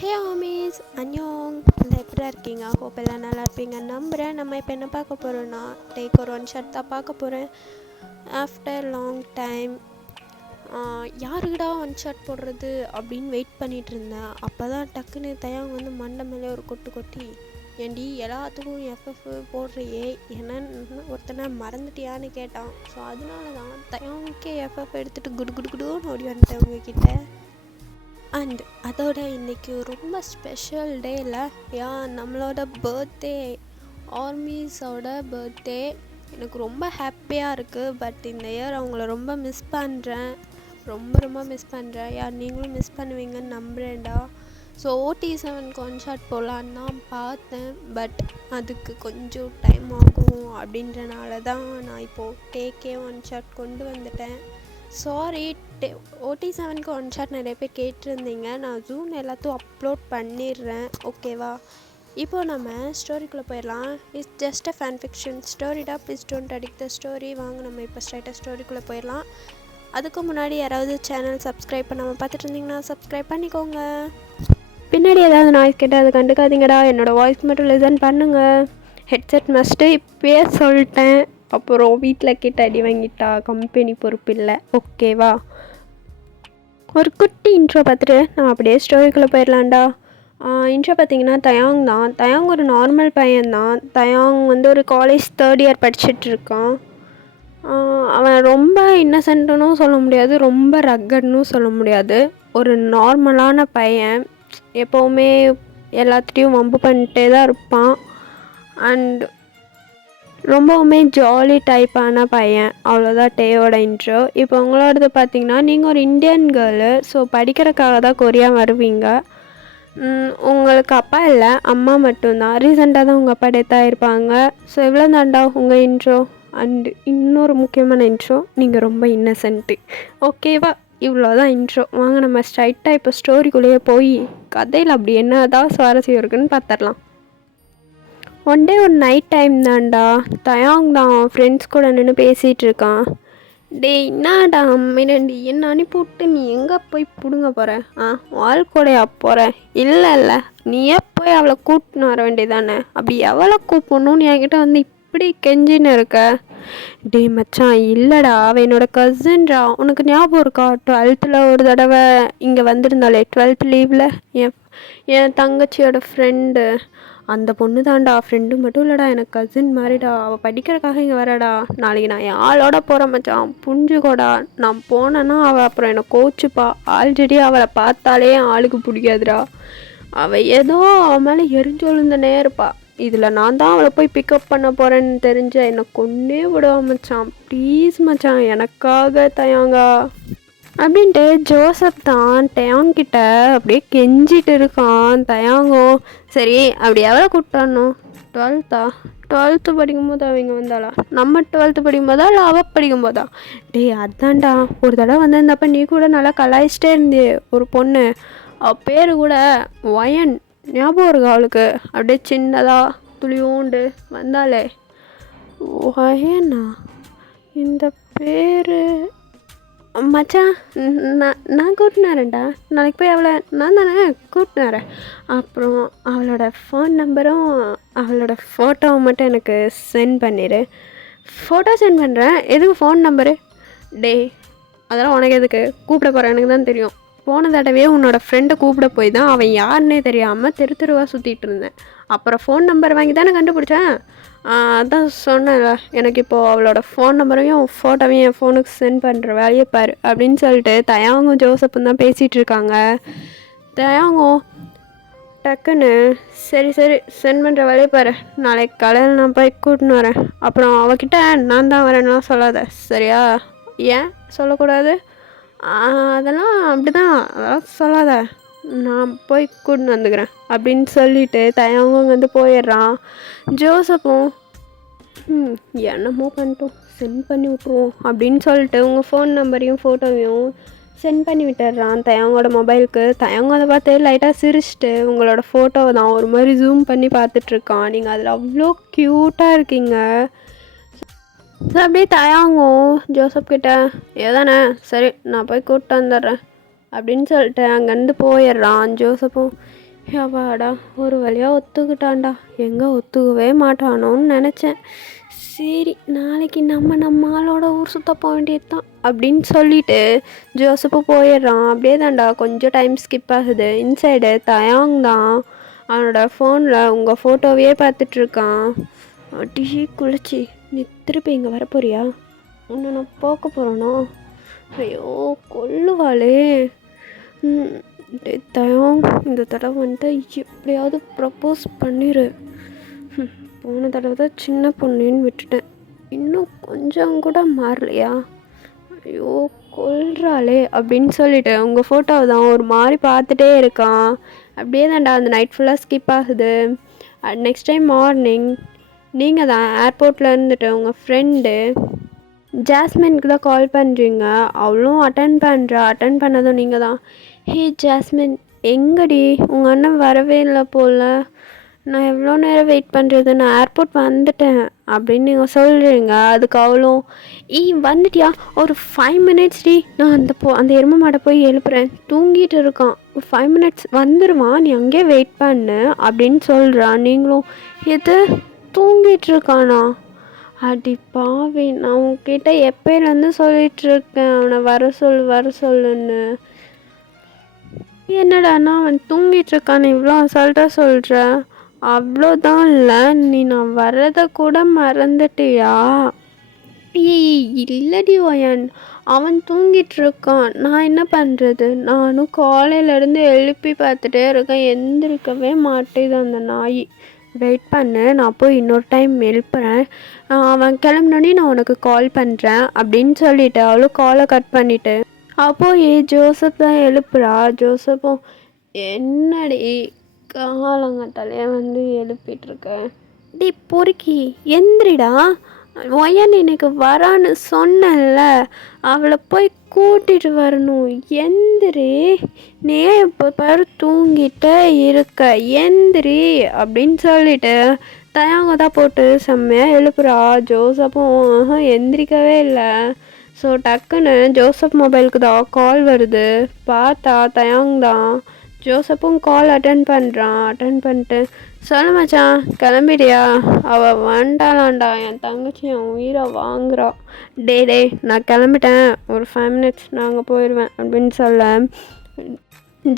ஹே ஹோமீஸ் அன்யோங் எல்லாம் எப்படி இருக்கீங்க? ஹோப் எல்லாம் நல்லா இருப்பீங்கன்னு நம்புகிறேன். நம்ம இப்போ என்ன பார்க்க போகிறோன்னா டேக் ஒரு ஒன் ஷாட் தான் பார்க்க போகிறேன். ஆஃப்டர் லாங் டைம் யாருக்கிடா ஒன் ஷாட் போடுறது அப்படின்னு வெயிட் பண்ணிகிட்டு இருந்தேன். அப்போ தான் டக்குன்னு தயாங் வந்து மண்டை மேலே ஒரு கொட்டு கொட்டி, ஏண்டி எல்லாத்துக்கும் எஃப்எஃப் போடுறியே என்னன்னு ஒருத்தனை மறந்துட்டியான்னு கேட்டான். ஸோ அதனால தான் தயாங்கே எஃப்எஃப் எடுத்துகிட்டு குடு குடு குடுன்னு ஓடி வந்துட்டேன் உங்ககிட்ட. அண்ட் அதோட இன்றைக்கி ரொம்ப ஸ்பெஷல் டேயில் நம்மளோட பர்த்டே, ஆர்மிஸோட பர்த்டே. எனக்கு ரொம்ப ஹாப்பியாக இருக்குது. பட் இந்த இயர் அவங்கள ரொம்ப மிஸ் பண்ணுறேன், ரொம்ப மிஸ் பண்ணுறேன். நீங்களும் மிஸ் பண்ணுவீங்கன்னு நம்புகிறேன்டா. ஸோ OT7 ஒன் ஷாட் போகலான்னு தான் பார்த்தேன். பட் அதுக்கு கொஞ்சம் டைம் ஆகும் அப்படின்றனால தான் நான் இப்போது டேக்கே ஒன் ஷாட் கொண்டு வந்துட்டேன். சாரி, OT7 ஒன் ஷாட் நிறைய பேர் கேட்டிருந்தீங்க. நான் ஜூன் எல்லாத்தையும் அப்லோட் பண்ணிடுறேன், ஓகேவா? இப்போது நம்ம ஸ்டோரிக்குள்ளே போயிடலாம். It's just a fan fiction ஸ்டோரிடா, please don't addict the story. வாங்க நம்ம இப்போ ஸ்ட்ரைட்டாக ஸ்டோரிக்குள்ளே போயிடலாம். அதுக்கு முன்னாடி யாராவது சேனல் சப்ஸ்கிரைப் பண்ணாமல் பார்த்துட்டு இருந்தீங்கன்னா சப்ஸ்கிரைப் பண்ணிக்கோங்க. பின்னாடி ஏதாவது நாய்ஸ் கேட்டால் அதை கண்டுக்காதீங்கடா. என்னோடய வாய்ஸ் மட்டும் லிசன் பண்ணுங்கள். ஹெட்செட் மஸ்ட்டு இப்போயே சொல்லிட்டேன். அப்புறம் வீட்டில் கேட்டு அடி வாங்கிட்டா கம்பெனி பொறுப்பு இல்லை, ஓகேவா? ஒரு குட்டி இன்ட்ரோ பார்த்துட்டு நான் அப்படியே ஸ்டோரிக்குள்ளே போயிடலான்டா. இன்ட்ரோ பார்த்திங்கன்னா தயாங் தான். தயாங் ஒரு நார்மல் பையன்தான். தயாங் வந்து ஒரு காலேஜ் 3rd இயர் படிச்சுட்ருக்கான். அவன் ரொம்ப இன்னசென்ட்டுன்னு சொல்ல முடியாது, ரொம்ப ரக்கட்னு சொல்ல முடியாது. ஒரு நார்மலான பையன், எப்போவுமே எல்லாத்துலேயும் வம்பு பண்ணிட்டே தான் இருப்பான். அண்ட் ரொம்பவுமே ஜாலி டைப்பான பையன். அவ்வளோதான் டேயோட இன்ட்ரோ. இப்போ உங்களோடது பார்த்திங்கன்னா, நீங்கள் ஒரு இந்தியன் கேர்ளு. ஸோ படிக்கிறதுக்காக தான் கொரியா வருவீங்க. உங்களுக்கு அப்பா இல்லை, அம்மா மட்டும்தான். ரீசெண்டாக தான் உங்கள் அப்பா டெத் ஆகிருப்பாங்க. ஸோ இவ்வளோ தாண்டா உங்கள் இன்ட்ரோ. அண்டு இன்னொரு முக்கியமான இன்ட்ரோ, நீங்கள் ரொம்ப இன்னசென்ட்டு, ஓகேவா? இவ்வளோ தான் இன்ட்ரோ. வாங்க நம்ம ஸ்ட்ரைட்டாக இப்போ ஸ்டோரிக்குள்ளேயே போய் கதையில் அப்படி என்ன தான் சுவாரஸ்யம் இருக்குதுன்னு பார்த்துடலாம். ஒன் டே ஒரு நைட் டைம் தான்டா. தயாங் தான் ஃப்ரெண்ட்ஸ் கூட நின்று பேசிகிட்டு இருக்கான். டே என்னடா அம்மினண்டி, என்ன அனுப்பிவிட்டு நீ எங்கே போய் பிடுங்க போகிற? வால் கூடையா போகிற? இல்லை நீயே போய் அவளை கூப்பிட்டுன்னு வர வேண்டியதானே. அப்படி எவ்வளோ கூப்பிடணும்னு என்கிட்ட வந்து இப்படி கெஞ்சின்னு இருக்க? டே மச்சான், இல்லைடா, அவள் என்னோடய கசின்டா. உனக்கு ஞாபகம் இருக்கா? 12th ஒரு தடவை இங்கே வந்திருந்தாளே, 12th லீவில் என் தங்கச்சியோட ஃப்ரெண்டு. அந்த பொண்ணு தான்டா. ஃப்ரெண்டு மட்டும் இல்லைடா, எனக்கு கசின் மாதிரிடா. அவள் படிக்கிறதுக்காக இங்கே வரடா. நாளைக்கு நான் என் ஆளோட போகிறேன் மச்சான், புரிஞ்சுக்கோடா. நான் போனேன்னா அவள் அப்புறம் என்னை கோச்சுப்பா. ஆல்ரெடி அவளை பார்த்தாலே ஆளுக்கு பிடிக்காதுடா. அவள் ஏதோ அவன் மேலே எரிஞ்சொழுந்தனே இருப்பா. இதில் நான் தான் அவளை போய் பிக்கப் பண்ண போகிறேன்னு தெரிஞ்ச என்னை கொன்னே விடுவா மச்சான். ப்ளீஸ் மச்சான், எனக்காக தயாங்கா அப்படின்ட்டு ஜோசப் தான் தயாங்கிட்ட அப்படியே கெஞ்சிட்டு இருக்கான். தயாங்கோ சரி அப்படி எவ்வளோ கூப்பிட்டானோ? 12th படிக்கும்போது அவங்க வந்தாளா? நம்ம 12th படிக்கும்போதா இல்லை அவள் படிக்கும்போதா? டேய் அதான்டா, ஒரு தடவை வந்திருந்தப்ப நீ கூட நல்லா கலாய்ச்சிட்டே இருந்தே ஒரு பொண்ணு. அவள் பேர் கூட வயன், ஞாபகம் இருக்கா அவளுக்கு? அப்படியே சின்னதாக துளியோண்டு வந்தாலே. வயனா? இந்த பேர் மச்சான், நான் கூட்டினாரேன்டா. நாளைக்கு போய் அவளை நான் தானே கூட்டினாரேன். அப்புறம் அவளோட ஃபோன் நம்பரும் அவளோட ஃபோட்டோவை மட்டும் எனக்கு சென்ட் பண்ணிடு. ஃபோட்டோ சென்ட் பண்ணுறேன், எதுக்கு ஃபோன் நம்பரு? டே அதெல்லாம் உனக்கு எதுக்கு? கூப்பிட போகிறேன், எனக்கு தான் தெரியும். போன தடவையே உன்னோட ஃப்ரெண்டை கூப்பிட போய் தான் அவன் யாருன்னே தெரியாமல் தெருவாக சுற்றிட்டு இருந்தேன். அப்புறம் ஃபோன் நம்பர் வாங்கி தானே கண்டுபிடிச்சேன். அதான் சொன்னேன்ல, எனக்கு இப்போது அவளோட ஃபோன் நம்பரையும் ஃபோட்டோவையும் என் ஃபோனுக்கு சென்ட் பண்ணுற வேலையை பாரு அப்படின்னு சொல்லிட்டு தயாங்கும் ஜோசப்பும் தான் பேசிகிட்டு இருக்காங்க. தயாங்கும் டக்குன்னு சரி சென்ட் பண்ணுற வேலையை பாரு, நாளைக்கு காலையில் நான் போய் கூட்டின்னு வரேன். அப்புறம் அவகிட்ட நான் தான் வரேன்னா சொல்லாத, சரியா? ஏன் சொல்லக்கூடாது? அதெல்லாம் அப்படி தான், அதெல்லாம் சொல்லாத, நான் போய் கூட்டின்னு வந்துக்கிறேன் அப்படின்னு சொல்லிட்டு தயாங்கும் வந்து போயிடுறான். ஜோசப்பும் என்னமோ பண்ணிட்டோம், சென்ட் பண்ணி விட்ருவோம் அப்படின்னு சொல்லிட்டு உங்கள் ஃபோன் நம்பரையும் ஃபோட்டோவையும் சென்ட் பண்ணி விட்டுடுறான் தயாங்கோட மொபைலுக்கு. தயாங்க அதை பார்த்து லைட்டாக சிரிச்சிட்டு உங்களோட ஃபோட்டோவை தான் ஒரு மாதிரி ஜூம் பண்ணி பார்த்துட்ருக்கான். நீங்கள் அதில் அவ்வளோ க்யூட்டாக இருக்கீங்க. அப்படியே தயாங்கும் ஜோசப் கிட்ட ஏதானே, சரி நான் போய் கூப்பிட்டு வந்துடுறேன் அப்படின்னு சொல்லிட்டு அங்கேருந்து போயிடுறான். ஜோசப்பும் அப்பாடா ஒரு வழியாக ஒத்துக்கிட்டான்டா. எங்கே ஒத்துக்கவே மாட்டானோன்னு நினச்சேன். சரி நாளைக்கு நம்ம ஆளோட ஊர் சுத்த போக வேண்டியது தான் அப்படின்னு சொல்லிட்டு ஜோசப்பு போயிடுறான். அப்படியே தான்டா கொஞ்சம் டைம் ஸ்கிப் ஆகுது. இன்சைடு தயாங் தான் அவனோட ஃபோனில் உங்கள் ஃபோட்டோவையே பார்த்துட்ருக்கான். அடியே குளிச்சு நீ திருப்பி இங்கே வரப்போறியா? உன்னை நான் பார்க்க போகிறேனோ? ஐயோ கொல்லுவாளே. தயாங் இந்த தடவை வந்துட்டு எப்படியாவது ப்ரப்போஸ் பண்ணிடு. போன தடவை தான் சின்ன பொண்ணுன்னு விட்டுட்டேன், இன்னும் கொஞ்சம் கூட மாறலையா? ஐயோ கொல்றாளே அப்படின்னு சொல்லிட்டு உங்கள் ஃபோட்டோவை தான் ஒரு மாதிரி பார்த்துட்டே இருக்கான். அப்படியே தான்டா அந்த நைட் ஃபுல்லாக ஸ்கிப் ஆகுது. நெக்ஸ்ட் டைம் மார்னிங் நீங்கள் தான் ஏர்போர்ட்டில் இருந்துட்டு உங்கள் ஃப்ரெண்டு ஜாஸ்மின்க்கு தான் கால் பண்ணுறீங்க. அவளும் அட்டன் பண்ணதும் நீங்கள் தான், ஹே ஜாஸ்மின் எங்கடி உங்கள் அண்ணன் வரவே இல்லை போல், நான் எவ்வளோ நேரம் வெயிட் பண்ணுறது, நான் ஏர்போர்ட் வந்துட்டேன் அப்படின்னு நீங்கள் சொல்கிறீங்க. அதுக்கு அவளும் வந்துட்டியா, ஒரு 5 minutes டி, நான் அந்த எருமை மாடை போய் எழுப்புறேன், தூங்கிட்டு இருக்கான், ஒரு 5 minutes வந்துடுவான், நீ அங்கேயே வெயிட் பண்ணு அப்படின்னு சொல்கிறான். நீங்களும் எது தூங்கிட்டு இருக்கானா? அடி பாவி, நான் உங்ககிட்ட எப்போலேருந்து சொல்லிகிட்ருக்கேன் அவனை வர சொல்லுன்னு. என்னடாண்ணா அவன் தூங்கிட்டுருக்கான்னு இவ்வளோ அசால்ட்டாக சொல்கிற? அவ்வளோதான் இல்லை, நீ நான் வர்றதை கூட மறந்துட்டியா? இல்லடி ஒயன், அவன் தூங்கிட்டுருக்கான், நான் என்ன பண்ணுறது? நானும் காலையிலேருந்து எழுப்பி பார்த்துட்டே இருக்கேன், எந்திரிக்கவே மாட்டேது அந்த நாய். வெயிட் பண்ணு, நான் போய் இன்னொரு டைம் எழுப்புறேன், அவன் கிளம்புனோடனே நான் உனக்கு கால் பண்ணுறேன் அப்படின்னு சொல்லிவிட்டு அவளும் காலை கட் பண்ணிவிட்டு அப்போது ஜோசப் தான் எழுப்புறா. ஜோசப்பும் என்னடி காலங்கட்டாலே வந்து எழுப்பிட்டுருக்கேன், டி பொறுக்கி எந்திரிடா, ஒயன் எனக்கு வரான்னு சொன்னல, அவளை போய் கூட்டிகிட்டு வரணும், எந்திரி, நீ இப்போ பாரு தூங்கிட்டே இருக்க, எந்திரி அப்படின்னு சொல்லிட்டு தயாங்க தான் போட்டு செம்மையாக எழுப்புறா. ஜோசப்பும் எந்திரிக்கவே இல்லை. ஸோ டக்குன்னு ஜோசப் மொபைலுக்கு தான் கால் வருது. பார்த்தா தயாங் தான். ஜோசப்பும் கால் அட்டன் பண்ணிட்டு சொல்ல மச்சான் கிளம்பிடியா, அவள் வந்துட்டாளாண்டா, என் தங்கச்சி என் உயிரை வாங்குறா, டே நான் கிளம்பிட்டேன், ஒரு 5 minutes நாங்கள் போயிடுவேன் அப்படின்னு சொல்ல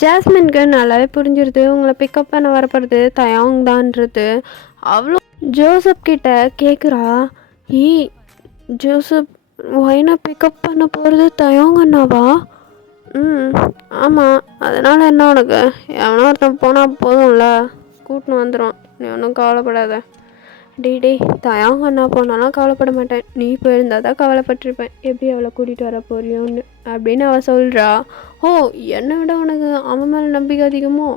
ஜாஸ்மின்க்கு நல்லாவே புரிஞ்சிருது உங்களை பிக்கப் பண்ண வரப்படுறது தயாங் தான்றது. அவ்வளோ ஜோசப் கிட்ட கேட்குறா, ஜோசப் ஒயினை பிக்கப் பண்ண போகிறது தயாங் அண்ணாவா? ஆமாம், அதனால் என்ன உனக்கு, எவனோ ஒருத்தன் போனால் போதும்ல, கூட்டின்னு வந்துடும், நீ ஒன்றும் கவலைப்படாத. டே தயாங் அண்ணா போனாலும் கவலைப்பட மாட்டேன், நீ போயிருந்தால் தான் கவலைப்பட்டிருப்பேன், எப்படி அவளை கூட்டிகிட்டு வர போறியோன்னு அப்படின்னு அவள் சொல்கிறா. ஓ, என்னை விட உனக்கு அவன் மேலே நம்பிக்கை அதிகமோ?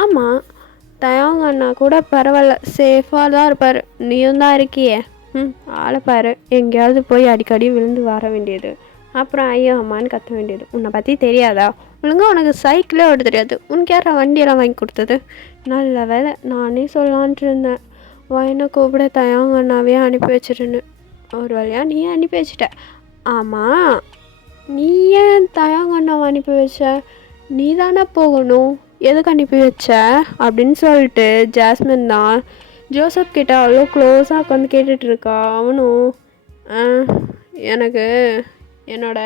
ஆமாம், தயாங் அண்ணா கூட பரவாயில்ல, சேஃபாக தான் இருப்பார், நீயும் தான் இருக்கியே, ஆளை பாரு, எங்கேயாவது போய் அடிக்கடி விழுந்து வர வேண்டியது, அப்புறம் ஐயோ அம்மான்னு கத்த வேண்டியது, உன்னை பற்றி தெரியாதா, ஒழுங்காக உனக்கு சைக்கிளே ஓட தெரியாது, உனக்கு யாரா வண்டியெல்லாம் வாங்கி கொடுத்தது? நல்ல வேலை, நானே சொல்லான்ட்டு இருந்தேன், வயனை கூப்பிட தயாங் அண்ணாவே அனுப்பி வச்சிருன்னு, ஒரு வழியாக நீயே அனுப்பி வச்சிட்ட. ஆமாம், நீ ஏன் தயாங் அண்ணாவை அனுப்பி வச்ச, நீ தானே போகணும், எதுக்கு அனுப்பி வச்ச அப்படின்னு சொல்லிட்டு ஜாஸ்மின் தான் ஜோசப் கிட்ட அவ்வளோ க்ளோஸாக உட்காந்து கேட்டுட்ருக்கா. அவனும் எனக்கு என்னோட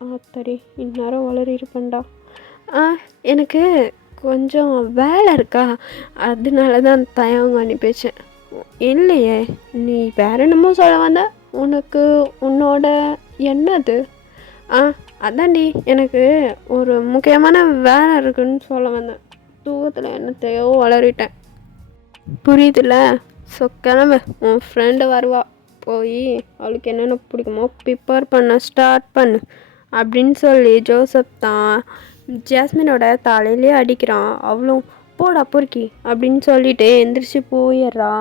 ஆத்தரி இந்நேரம் வளரி இருப்பேன்டா, எனக்கு கொஞ்சம் வேலை இருக்கா, அதனால தான் தயாங்க அனுப்பி வச்சேன். இல்லையே, நீ வேற என்னமோ சொல்ல வந்த, உனக்கு உன்னோட என்னது? அதான்டி, எனக்கு ஒரு முக்கியமான வேலை இருக்குன்னு சொல்ல வந்தேன், தூக்கத்தில் என்னத்தையோ வளரிட்டேன், புரியுதுல்ல? ஸோ கிளம்பு, உன் ஃப்ரெண்டு வருவா, போய் அவளுக்கு என்னென்ன பிடிக்குமோ ப்ரிப்பேர் பண்ண ஸ்டார்ட் பண்ணு அப்படின்னு சொல்லி ஜோசப் தான் ஜாஸ்மினோட தலையிலே அடிக்கிறான். அவளும் போடா பொறுக்கி அப்படின்னு சொல்லிட்டு எந்திரிச்சு போயிடுறா.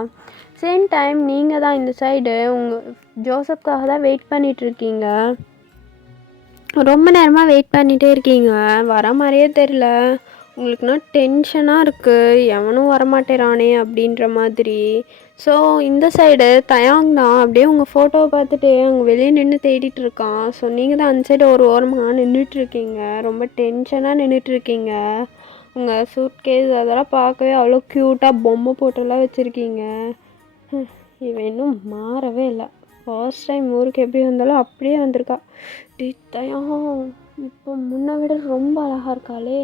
சேம் டைம் நீங்கள் தான் இந்த சைடு உங்கள் ஜோசப்காக தான் வெயிட் பண்ணிகிட்ருக்கீங்க. ரொம்ப நேரமாக வெயிட் பண்ணிகிட்டே இருக்கீங்க, வர மாதிரியே தெரில, உங்களுக்குன்னா டென்ஷனாக இருக்குது, எவனும் வரமாட்டேறானே அப்படின்ற மாதிரி. ஸோ இந்த சைடு தயாங் தான் அப்படியே உங்கள் ஃபோட்டோவை பார்த்துட்டு அங்கே வெளியே நின்று தேடிட்டு இருக்கான். ஸோ நீங்கள் தான் அந்த சைடு ஒரு ஓரமாக நின்றுட்டுருக்கீங்க, ரொம்ப டென்ஷனாக நின்றுட்டுருக்கீங்க. உங்கள் சூட்கேஸ் அதெல்லாம் பார்க்கவே அவ்வளோ க்யூட்டாக பொம்மை போட்டெல்லாம் வச்சுருக்கீங்க. இவன் இன்னும் மாறவே இல்லை. ஃபர்ஸ்ட் டைம் ஊருக்கு எப்படி வந்தாலும் அப்படியே வந்திருக்கா. தயம் இப்போ முன்னை விட ரொம்ப அழகாக இருக்காளே,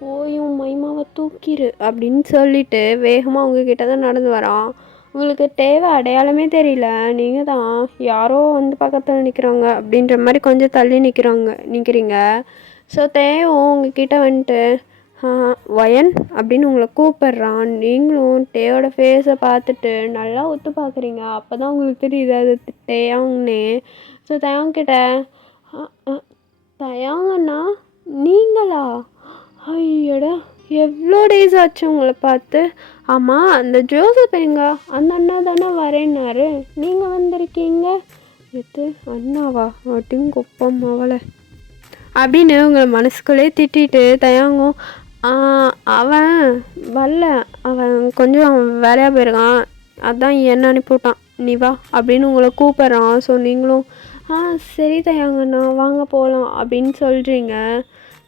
போயும் மைமாவை தூக்கிடு அப்படின்னு சொல்லிட்டு வேகமாக உங்ககிட்ட தான் நடந்து வரான். உங்களுக்கு தேவை அடையாளமே தெரியல, நீங்கள் தான் யாரோ வந்து பக்கத்தில் நிற்கிறாங்க அப்படின்ற மாதிரி கொஞ்சம் தள்ளி நிற்கிறீங்க. ஸோ தேவும் உங்ககிட்ட வந்துட்டு வயன் அப்படின்னு உங்களை கூப்பிட்றான். நீங்களும் டேயோட ஃபேஸை பார்த்துட்டு நல்லா ஒத்து பார்க்குறீங்க. அப்போ தான் உங்களுக்கு தெரியுது அது டேயாங்கன்னே. ஸோ தயாங்கிட்ட தயாங்கண்ணா நீங்களா? ஐயடா எவ்வளோ டேஸ் ஆச்சு உங்களை பார்த்து. ஆமாம், அந்த ஜோசப் எங்க? அந்த அண்ணா தானே வரேன்னாரு, நீங்கள் வந்திருக்கீங்க. எது அண்ணாவா? அப்படின்னு குப்பம் அவளை அப்படின்னு உங்களை மனசுக்குள்ளே திட்டிட்டு தயாங்கும். அவன் வரல, அவன் கொஞ்சம் வேலையாக போயிருக்கான், அதான் என்ன அனுப்பிவிட்டான், நீ வா அப்படின்னு உங்களை கூப்பிட்றான். ஸோ நீங்களும் சரி தயாங்கண்ணா வாங்க போகலாம் அப்படின்னு சொல்கிறீங்க.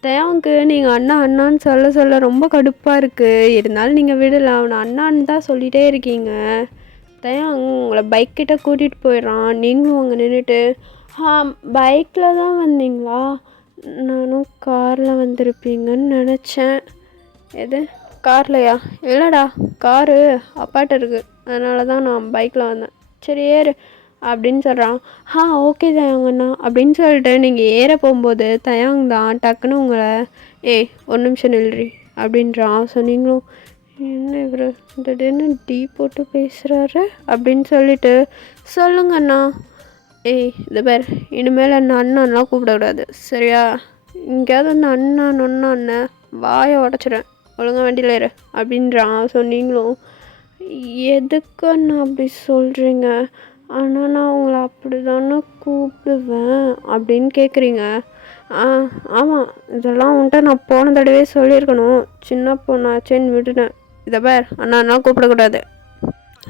தயாவுக்கு நீங்கள் அண்ணான்னு சொல்ல ரொம்ப கடுப்பாக இருக்குது. இருந்தாலும் நீங்கள் விடலாம், அவனை அண்ணான்னு தான் சொல்லிகிட்டே இருக்கீங்க. தயாங் உங்களை பைக்கிட்ட கூட்டிகிட்டு போயிடுறான். நீங்களும் அங்கே நின்றுட்டு பைக்கில் தான் வந்தீங்களா? நானும் காரில் வந்திருப்பீங்கன்னு நினச்சேன். எது கார்லையா? இல்லைடா, காரு அப்பாட்ட இருக்குது, அதனால தான் நான் பைக்கில் வந்தேன். சரி ஏறு அப்படின்னு சொல்கிறான். ஓகே தயாங்கண்ணா அப்படின்னு சொல்லிட்டு நீங்கள் ஏற போகும்போது தயாங் தான் டக்குன்னு உங்களை ஒரு நிமிஷம் நில்றி அப்படின்றான். ஸோ நீங்களும் என்ன இவர் திடீர்னு டீ போட்டு பேசுகிறாரு அப்படின்னு சொல்லிட்டு சொல்லுங்கண்ணா. இது பேர் இனிமேல் என்ன அண்ணான்லாம் கூப்பிடக்கூடாது சரியா? எங்கேயாவது வந்து அண்ணன் வாயை உடச்சிடுறேன், ஒழுங்காக வண்டியில் ஏறு அப்படின்றான். ஸோ நீங்களும் எதுக்கு அண்ணா அப்படி சொல்கிறீங்க? ஆனால் நான் உங்களை அப்படி தானே கூப்பிடுவேன் அப்படின்னு கேட்குறீங்க. ஆமாம், இதெல்லாம் உன்ட்ட நான் போன தடவையே சொல்லியிருக்கணும், சின்ன பொண்ணாச்சேன்னு விட்டுட்டேன். இதை பேர் அண்ணா கூப்பிடக்கூடாது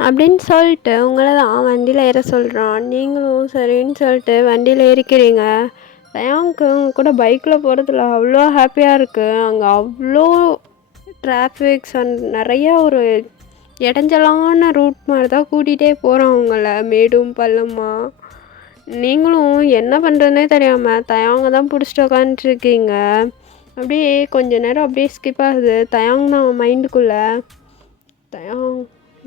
அப்படின்னு சொல்லிட்டு உங்களை தான் வண்டியில் ஏற சொல்கிறான். நீங்களும் சரின்னு சொல்லிட்டு வண்டியில் ஏறிக்கிறீங்க. தயாங்க்கு உங்க கூட பைக்கில் போகிறதுல அவ்வளோ ஹாப்பியாக இருக்குது. அங்கே அவ்வளோ டிராஃபிக்ஸ் நிறையா ஒரு இடைஞ்சலான ரூட் மாதிரி தான் கூட்டிகிட்டே போகிறோம் அவங்கள, மேடும் பள்ளமா. நீங்களும் என்ன பண்ணுறதுனே தெரியாமல் தயாங்க தான் பிடிச்சிட்டு உட்காந்துட்ருக்கீங்க. அப்படியே கொஞ்ச நேரம் அப்படியே ஸ்கிப் ஆகுது. தயாங் தான் மைண்டுக்குள்ளே தயாங்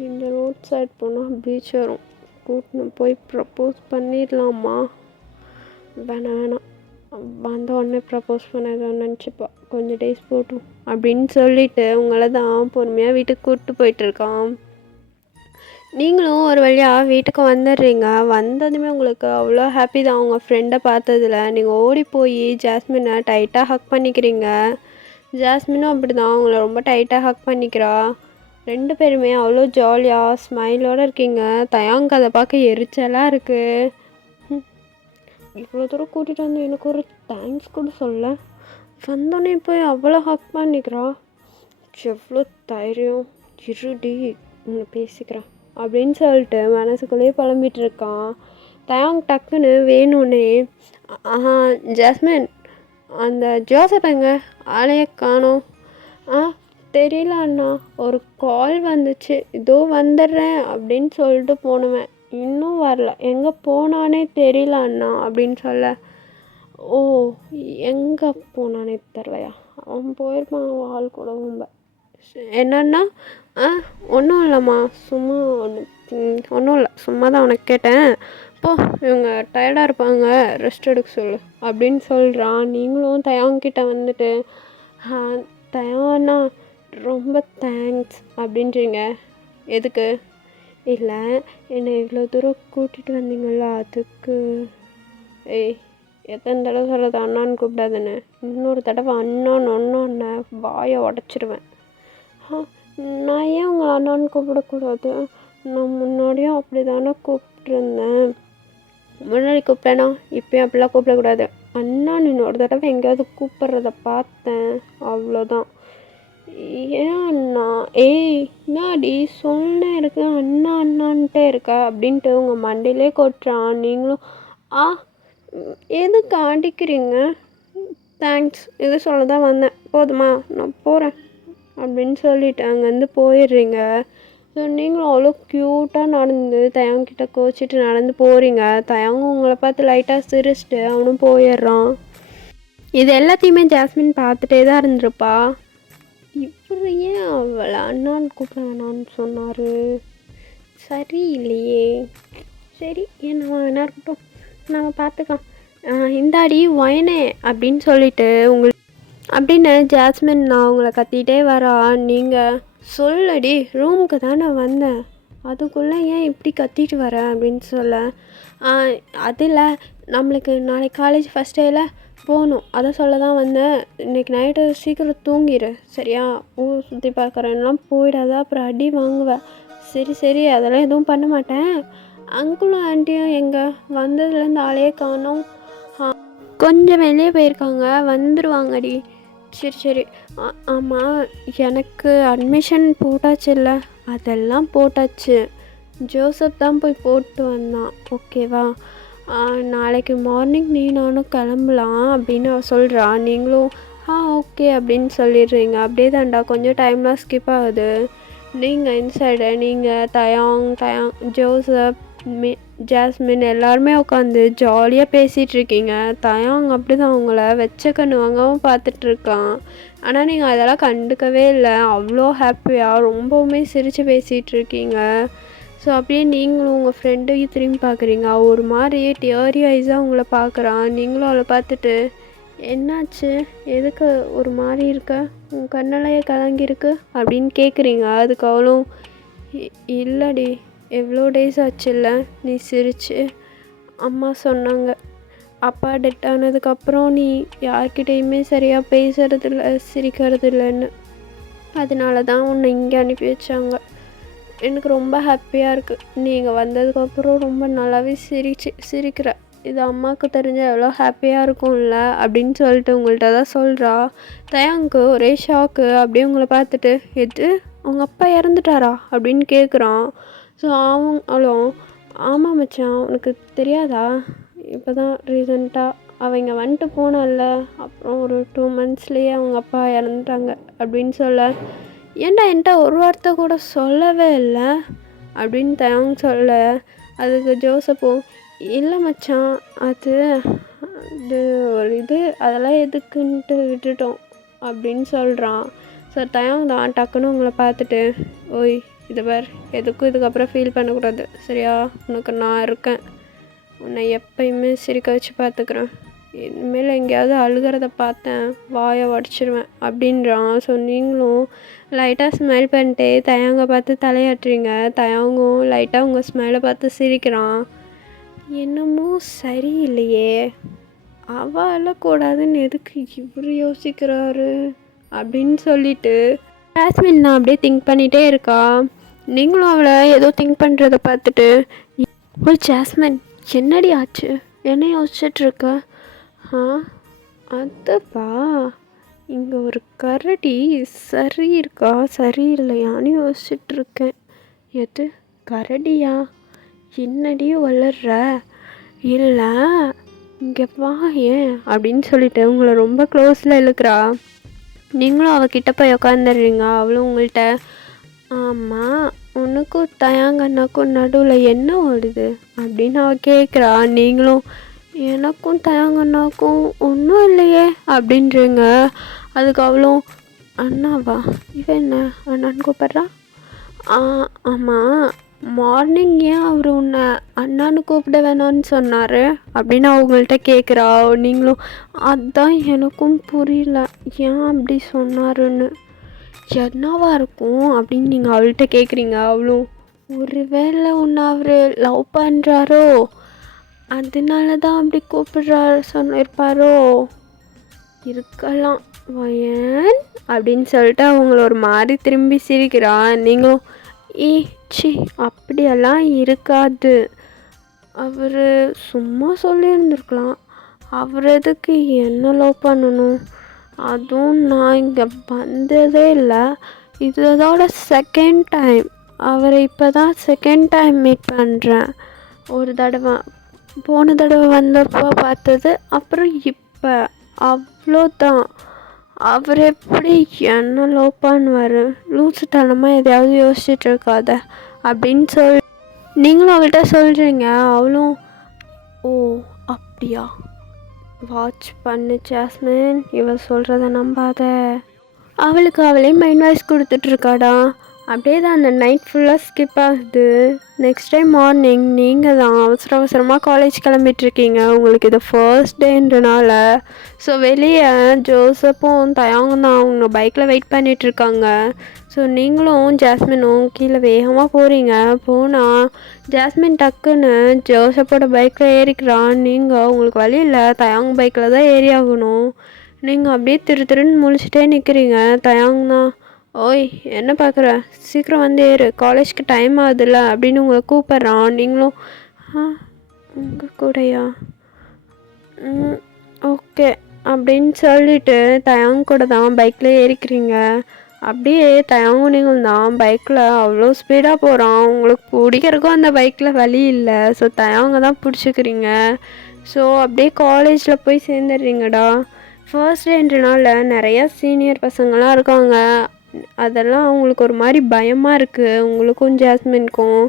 இந்த ரோட் சைட் போனால் பீச் வரும், கூட்டின்னு போய் ப்ரப்போஸ் பண்ணிடலாமா? வேணாம் வந்த உடனே ப்ரப்போஸ் பண்ணதான் நினச்சிப்பா, கொஞ்சம் டேஸ் போட்டும் அப்படின்னு சொல்லிட்டு உங்களை தான் பொறுமையாக வீட்டுக்கு கூப்பிட்டு போயிட்டுருக்கான். நீங்களும் ஒரு வழியாக வீட்டுக்கு வந்துடுறீங்க. வந்ததுமே உங்களுக்கு அவ்வளோ ஹாப்பி தான் உங்கள் ஃப்ரெண்டை பார்த்ததில். நீங்கள் ஓடி போய் ஜாஸ்மினை டைட்டாக ஹக் பண்ணிக்கிறீங்க. ஜாஸ்மினும் அப்படி தான் உங்களை ரொம்ப டைட்டாக ஹக் பண்ணிக்கிறா. ரெண்டு பேருமே அவ்வளோ ஜாலியாக ஸ்மைலோடு இருக்கீங்க. தயாங்க் அதை பார்க்க எரிச்சலாக இருக்குது. இவ்வளோ தூரம் கூட்டிகிட்டு வந்து எனக்கு ஒரு தேங்க்ஸ் கூட சொல்ல, வந்தோடனே போய் அவ்வளோ ஹக் பண்ணிக்கிறா. எவ்வளோ தைரியம், இருடி உன்னை பேசிக்கிறான் அப்படின்னு சொல்லிட்டு மனசுக்குள்ளேயே புலம்பிகிட்டு இருக்கான். தயாங்க் டக்குன்னு வேணும்னே ஜாஸ்மின் அந்த ஜோசப் எங்க ஆளையே காணோம்? தெரியல அண்ணா, ஒரு கால் வந்துச்சு, இதோ வந்துடுறேன் அப்படின்னு சொல்லிட்டு போனவன் இன்னும் வரல, எங்கே போனானே தெரியல அண்ணா அப்படின்னு சொல்ல, ஓ எங்கே போனானே தெரிலையா? அவன் போயிருப்பான் ஆள் கூட. ரொம்ப என்னன்னா ஒன்றும் இல்லைம்மா, சும்மா ஒன்றும் இல்லை, சும்மா தான் உனக்கு கேட்டேன், போ இவங்க டயர்டாக இருப்பாங்க, ரெஸ்ட் எடுக்க சொல்லு அப்படின்னு சொல்கிறான். நீங்களும் தயாங்கிட்ட வந்துட்டு தயாண்ணா ரொம்ப தேங்க்ஸ் அப்படின்றீங்க. எதுக்கு? இல்லை என்னை இவ்வளோ தூரம் கூட்டிகிட்டு வந்தீங்களா அதுக்கு. எத்தனை தடவை சொல்கிறது அண்ணான்னு கூப்பிடாதுன்னு? இன்னொரு தடவை அண்ணான்னு வாயை உடச்சிடுவேன். நான் ஏன் உங்களை அண்ணான்னு கூப்பிடக்கூடாது? நான் முன்னாடியும் அப்படி தானே கூப்பிட்ருந்தேன். முன்னாடி கூப்பிட்டேன்னா இப்போயும் அப்படிலாம் கூப்பிடக்கூடாது. அண்ணான்னு இன்னொரு தடவை எங்கேயாவது கூப்பிட்றத பார்த்தேன், அவ்வளோதான். ஏன் அண்ணா? என்னாடி சொன்னேன் இருக்கு அண்ணான்ட்டே இருக்கா அப்படின்ட்டு உங்கள் மண்டையிலே கொட்டுறான். நீங்களும் எதுக்கு அடிக்கிறீங்க? தேங்க்ஸ், இது சொல்ல தான் வந்தேன், போதுமா, நான் போகிறேன் அப்படின்னு சொல்லிட்டு அங்கேருந்து போயிடுறீங்க. ஸோ நீங்களும் அவ்வளோ க்யூட்டாக நடந்து தயங்கிட்ட கோச்சிட்டு நடந்து போகிறீங்க. தயங்க உங்களை பார்த்து லைட்டாக சிரிச்சிட்டு அவனும் போயிடுறான். இது எல்லாத்தையுமே ஜாஸ்மின் பார்த்துட்டே தான் இருந்திருப்பா. இவர் ஏன் அவளை அண்ணான்னு கூப்பிட வேணான்னு சொன்னார், சரி இல்லையே, சரி என்ன வேணா இருக்கட்டும், நம்ம பார்த்துக்கலாம், இந்தாடி ஒயனே அப்படின்னு சொல்லிட்டு அப்படின்னு ஜாஸ்மின் நான் உங்களை கத்திகிட்டே வரா. நீங்கள் சொல்லடி, ரூமுக்கு தான் நான் வந்தேன், அதுக்குள்ளே ஏன் இப்படி கத்திட்டு வரேன் அப்படின்னு சொல்ல, அதில் நம்மளுக்கு நாளைக்கு காலேஜ் ஃபஸ்ட் டேயில் போகணும், அதை சொல்ல தான் வந்தேன், இன்றைக்கி நைட்டு சீக்கிரம் தூங்கிடு சரியா, ஊர் சுற்றி பார்க்குறேன்லாம் போயிடாத, அப்புறம் அடி வாங்குவேன். சரி சரி அதெல்லாம் எதுவும் பண்ண மாட்டேன். அங்கிளும் ஆண்டியும் எங்கே வந்ததுலேருந்து ஆளையே காணோம், கொஞ்சம் வெளியே போயிருக்காங்க, வந்துடுவாங்கடி. சரி சரி ஆமாம், எனக்கு அட்மிஷன் போட்டாச்சு இல்லை, அதெல்லாம் போட்டாச்சு, ஜோசப் தான் போய் போட்டு வந்தான், ஓகேவா, நாளைக்கு மார்னிங் நீ நானும் கிளம்பலாம் அப்படின்னு அவள் சொல்கிறா. நீங்களும் ஓகே அப்படின்னு சொல்லிடுறீங்க. அப்படியே தாண்டா கொஞ்சம் டைம்லாம் ஸ்கிப் ஆகுது. நீங்கள் இன்சைடு நீங்கள் தயாங் ஜோசப் ஜாஸ்மின் எல்லாருமே உட்காந்து ஜாலியாக பேசிகிட்ருக்கீங்க. தயாங் அப்படி தான் அவங்கள வச்ச கண்ணு வாங்கவும் பார்த்துட்ருக்கான். ஆனால் நீங்கள் அதெல்லாம் கண்டுக்கவே இல்லை, அவ்வளோ ஹாப்பியாக ரொம்பவுமே சிரித்து பேசிகிட்ருக்கீங்க. ஸோ அப்படியே நீங்களும் உங்கள் ஃப்ரெண்டையும் திரும்பி பார்க்குறீங்க. ஒரு மாதிரி டியரி ஐஸாக உங்களை பார்க்குறான். நீங்களும் அவளை பார்த்துட்டு என்னாச்சு, எதுக்கு ஒரு மாதிரி இருக்க, உன் கண்ணலையே கலங்கியிருக்கு அப்படின்னு கேட்குறீங்க. அதுக்கு அவளும் இல்லடி, எவ்வளோ டேஸ் ஆச்சுல்ல நீ சிரிச்சு, அம்மா சொன்னாங்க அப்பா டெட் ஆனதுக்கப்புறம் நீ யார்கிட்டையுமே சரியாக பேசுறதில்ல சிரிக்கிறது இல்லைன்னு, அதனால தான் உன்னை இங்கே அனுப்பி வச்சாங்க. எனக்கு ரொம்ப ஹாப்பியாக இருக்குது, நீங்கள் வந்ததுக்கப்புறம் ரொம்ப நல்லாவே சிரிக்கிற, இது அம்மாவுக்கு தெரிஞ்சால் எவ்வளோ ஹாப்பியாக இருக்கும்ல அப்படின்னு சொல்லிட்டு உங்கள்கிட்ட தான் சொல்கிறா. தயாங்க்கு ஒரே ஷாக்கு. அப்படியே உங்களை பார்த்துட்டு எது உங்கள் அப்பா இறந்துட்டாரா அப்படின்னு கேட்குறான். ஸோ அவளும் ஆமாம் மச்சான், உனக்கு தெரியாதா, இப்போ தான் ரீசெண்டாக அவங்க வந்துட்டு போனால, அப்புறம் ஒரு 2 monthsலேயே அவங்க அப்பா இறந்துட்டாங்க அப்படின்னு சொல்ல, ஏன்டா என்கிட்ட ஒரு வார்த்தை கூட சொல்லவே இல்லை அப்படின்னு தயாங் சொல்ல, அதுக்கு ஜோசப்பும் இல்லை மச்சான், அது ஒரு இது, அதெல்லாம் எதுக்குன்ட்டு விட்டுட்டோம் அப்படின்னு சொல்கிறான். ஸோ தயாங் தான் டக்குன்னு உங்களை பார்த்துட்டு ஓய் இது பார், எதுக்கும் இதுக்கப்புறம் ஃபீல் பண்ணக்கூடாது சரியா, உனக்கு நான் இருக்கேன், உன்னை எப்பயுமே சிரிக்க வச்சு பார்த்துக்குறேன், இனிமேல் எங்கேயாவது அழுகிறத பார்த்தேன் வாயை உடச்சிருவேன் அப்படின்றான். ஸோ நீங்களும் லைட்டாக ஸ்மைல் பண்ணிட்டு தயாங்க பார்த்து தலையாட்டுறீங்க. தயாங்கும் லைட்டாக உங்கள் ஸ்மைலை பார்த்து சிரிக்கிறான். என்னமோ சரியில்லையே, அவள் அழக்கூடாதுன்னு எதுக்கு இவர் யோசிக்கிறாரு அப்படின்னு சொல்லிட்டு ஜாஸ்மின் நான் அப்படியே திங்க் பண்ணிகிட்டே இருக்கா. நீங்களும் அவளை ஏதோ திங்க் பண்ணுறத பார்த்துட்டு ஓ ஜாஸ்மின் என்னடி ஆச்சு, என்ன யோசிச்சுட்ருக்க, அதுப்பா இங்கே ஒரு கரடி சரி இருக்கா சரியில்லையான்னு யோசிச்சுட்ருக்கேன். எது கரடியா, என்னடி வளர்ற, இல்லை இங்கே வா ஏன் அப்படின்னு சொல்லிட்டு உங்களை ரொம்ப க்ளோஸில் இழுக்கிறா. நீங்களும் அவகிட்ட போய் உக்காந்துடுறீங்க. அவளும் உங்கள்கிட்ட ஆமாம் உனக்கும் தயாங்கண்ணாக்கும் நடுவில் என்ன ஓடுது அப்படின்னு அவள் கேட்குறா. நீங்களும் எனக்கும் தயாங்கண்ணாக்கும் ஒன்றும் இல்லையே அப்படின்றீங்க. அதுக்கு அவளும் அண்ணாவா, இவன் என்ன அண்ணான்னு கூப்பிட்றா, ஆமாம் மார்னிங் ஏன் அவர் உன்னை அண்ணான்னு கூப்பிட வேணான்னு சொன்னார் அப்படின்னு அவங்கள்ட்ட கேட்குறா. நீங்களும் அதுதான் எனக்கும் புரியல ஏன் அப்படி சொன்னாருன்னு, என்னவா இருக்கும் அப்படின்னு நீங்கள் அவள்கிட்ட கேட்குறீங்க. அவளும் ஒருவேளை உன்னை அவர் லவ் பண்ணுறாரோ அதனால தான் அப்படி சொல்லியிருப்பாரோ இருக்கலாம் வயன் அப்படின்னு சொல்லிட்டு அவங்கள ஒரு மாதிரி திரும்பி சிரிக்கிறான். நீங்களும் சி அப்படியெல்லாம் இருக்காது, அவர் சும்மா சொல்லியிருந்துருக்கலாம், அவர் எதுக்கு என்ன லவ் பண்ணணும், அதுவும் நான் இங்கே வந்ததே இல்லை, இது அதோட செகண்ட் டைம், அவரை இப்போ தான் செகண்ட் டைம் மீட் பண்ணுறேன். ஒரு தடவை போன தடவை வந்தப்போ பார்த்தது, அப்புறம் இப்போ அவ்வளோதான். அவர் எப்படி என்ன லவ் பண்ணுவார்? லூசுத்தனமாக எதையாவது யோசிச்சுட்டு இருக்காத அப்படின்னு நீங்களும் அவள்கிட்ட சொல்கிறீங்க. அவளும் ஓ அப்படியா, வாட்ச் பண்ணு ஜாஸ்மின், இவள் சொல்கிறத நம்பாத. அவளுக்கு அவளே மைண்ட் வாய்ஸ் கொடுத்துட்ருக்காடா. அப்படியே தான் அந்த நைட் ஃபுல்லாக ஸ்கிப் ஆகுது. நெக்ஸ்ட் டே மார்னிங் நீங்கள் தான் அவசரமாக காலேஜ் கிளம்பிட்டுருக்கீங்க. உங்களுக்கு இது ஃபர்ஸ்ட் டேன்றனால. ஸோ வெளியே ஜோசப்பும் தயாங்கும் தான் அவங்க பைக்கில் வெயிட் பண்ணிகிட்ருக்காங்க. ஸோ நீங்களும் ஜாஸ்மினும் கீழே வேகமாக போகிறீங்க. போனால் ஜாஸ்மின் டக்குன்னு ஜோசப்போட பைக்கில் ஏறிக்கிறான். நீங்கள் உங்களுக்கு வழி இல்லை, தயாங் பைக்கில் தான் ஏறி ஆகணும். நீங்கள் அப்படியே திருன்னு முழிச்சிட்டே நிற்கிறீங்க. தயாங் தான் ஓய் என்ன பார்க்குற, சீக்கிரம் வந்து ஏறு, காலேஜ்க்கு டைம் ஆகுதுல்ல அப்படின்னு உங்களை கூப்பிட்றான். நீங்களும் உங்கள் கூடயா, ஓகே அப்படின்னு சொல்லிட்டு தயாங் கூட தான் பைக்கில் ஏறிக்கிறீங்க. அப்படியே தயாங்கும் நீங்கள் தான் பைக்கில் அவ்வளோ ஸ்பீடாக போகிறான். உங்களுக்கு பிடிக்கிறக்கும் அந்த பைக்கில் வழி இல்லை. ஸோ தயாங்க தான் பிடிச்சிக்கிறீங்க. ஸோ அப்படியே காலேஜில் போய் சேர்ந்துடுறீங்கடா. ஃபர்ஸ்ட் டேன்றனால நிறையா சீனியர் பசங்களாம் இருக்காங்க. அதெல்லாம் அவங்களுக்கு ஒரு மாதிரி பயமாக இருக்குது. உங்களுக்கும் ஜாஸ்மின்க்கும்.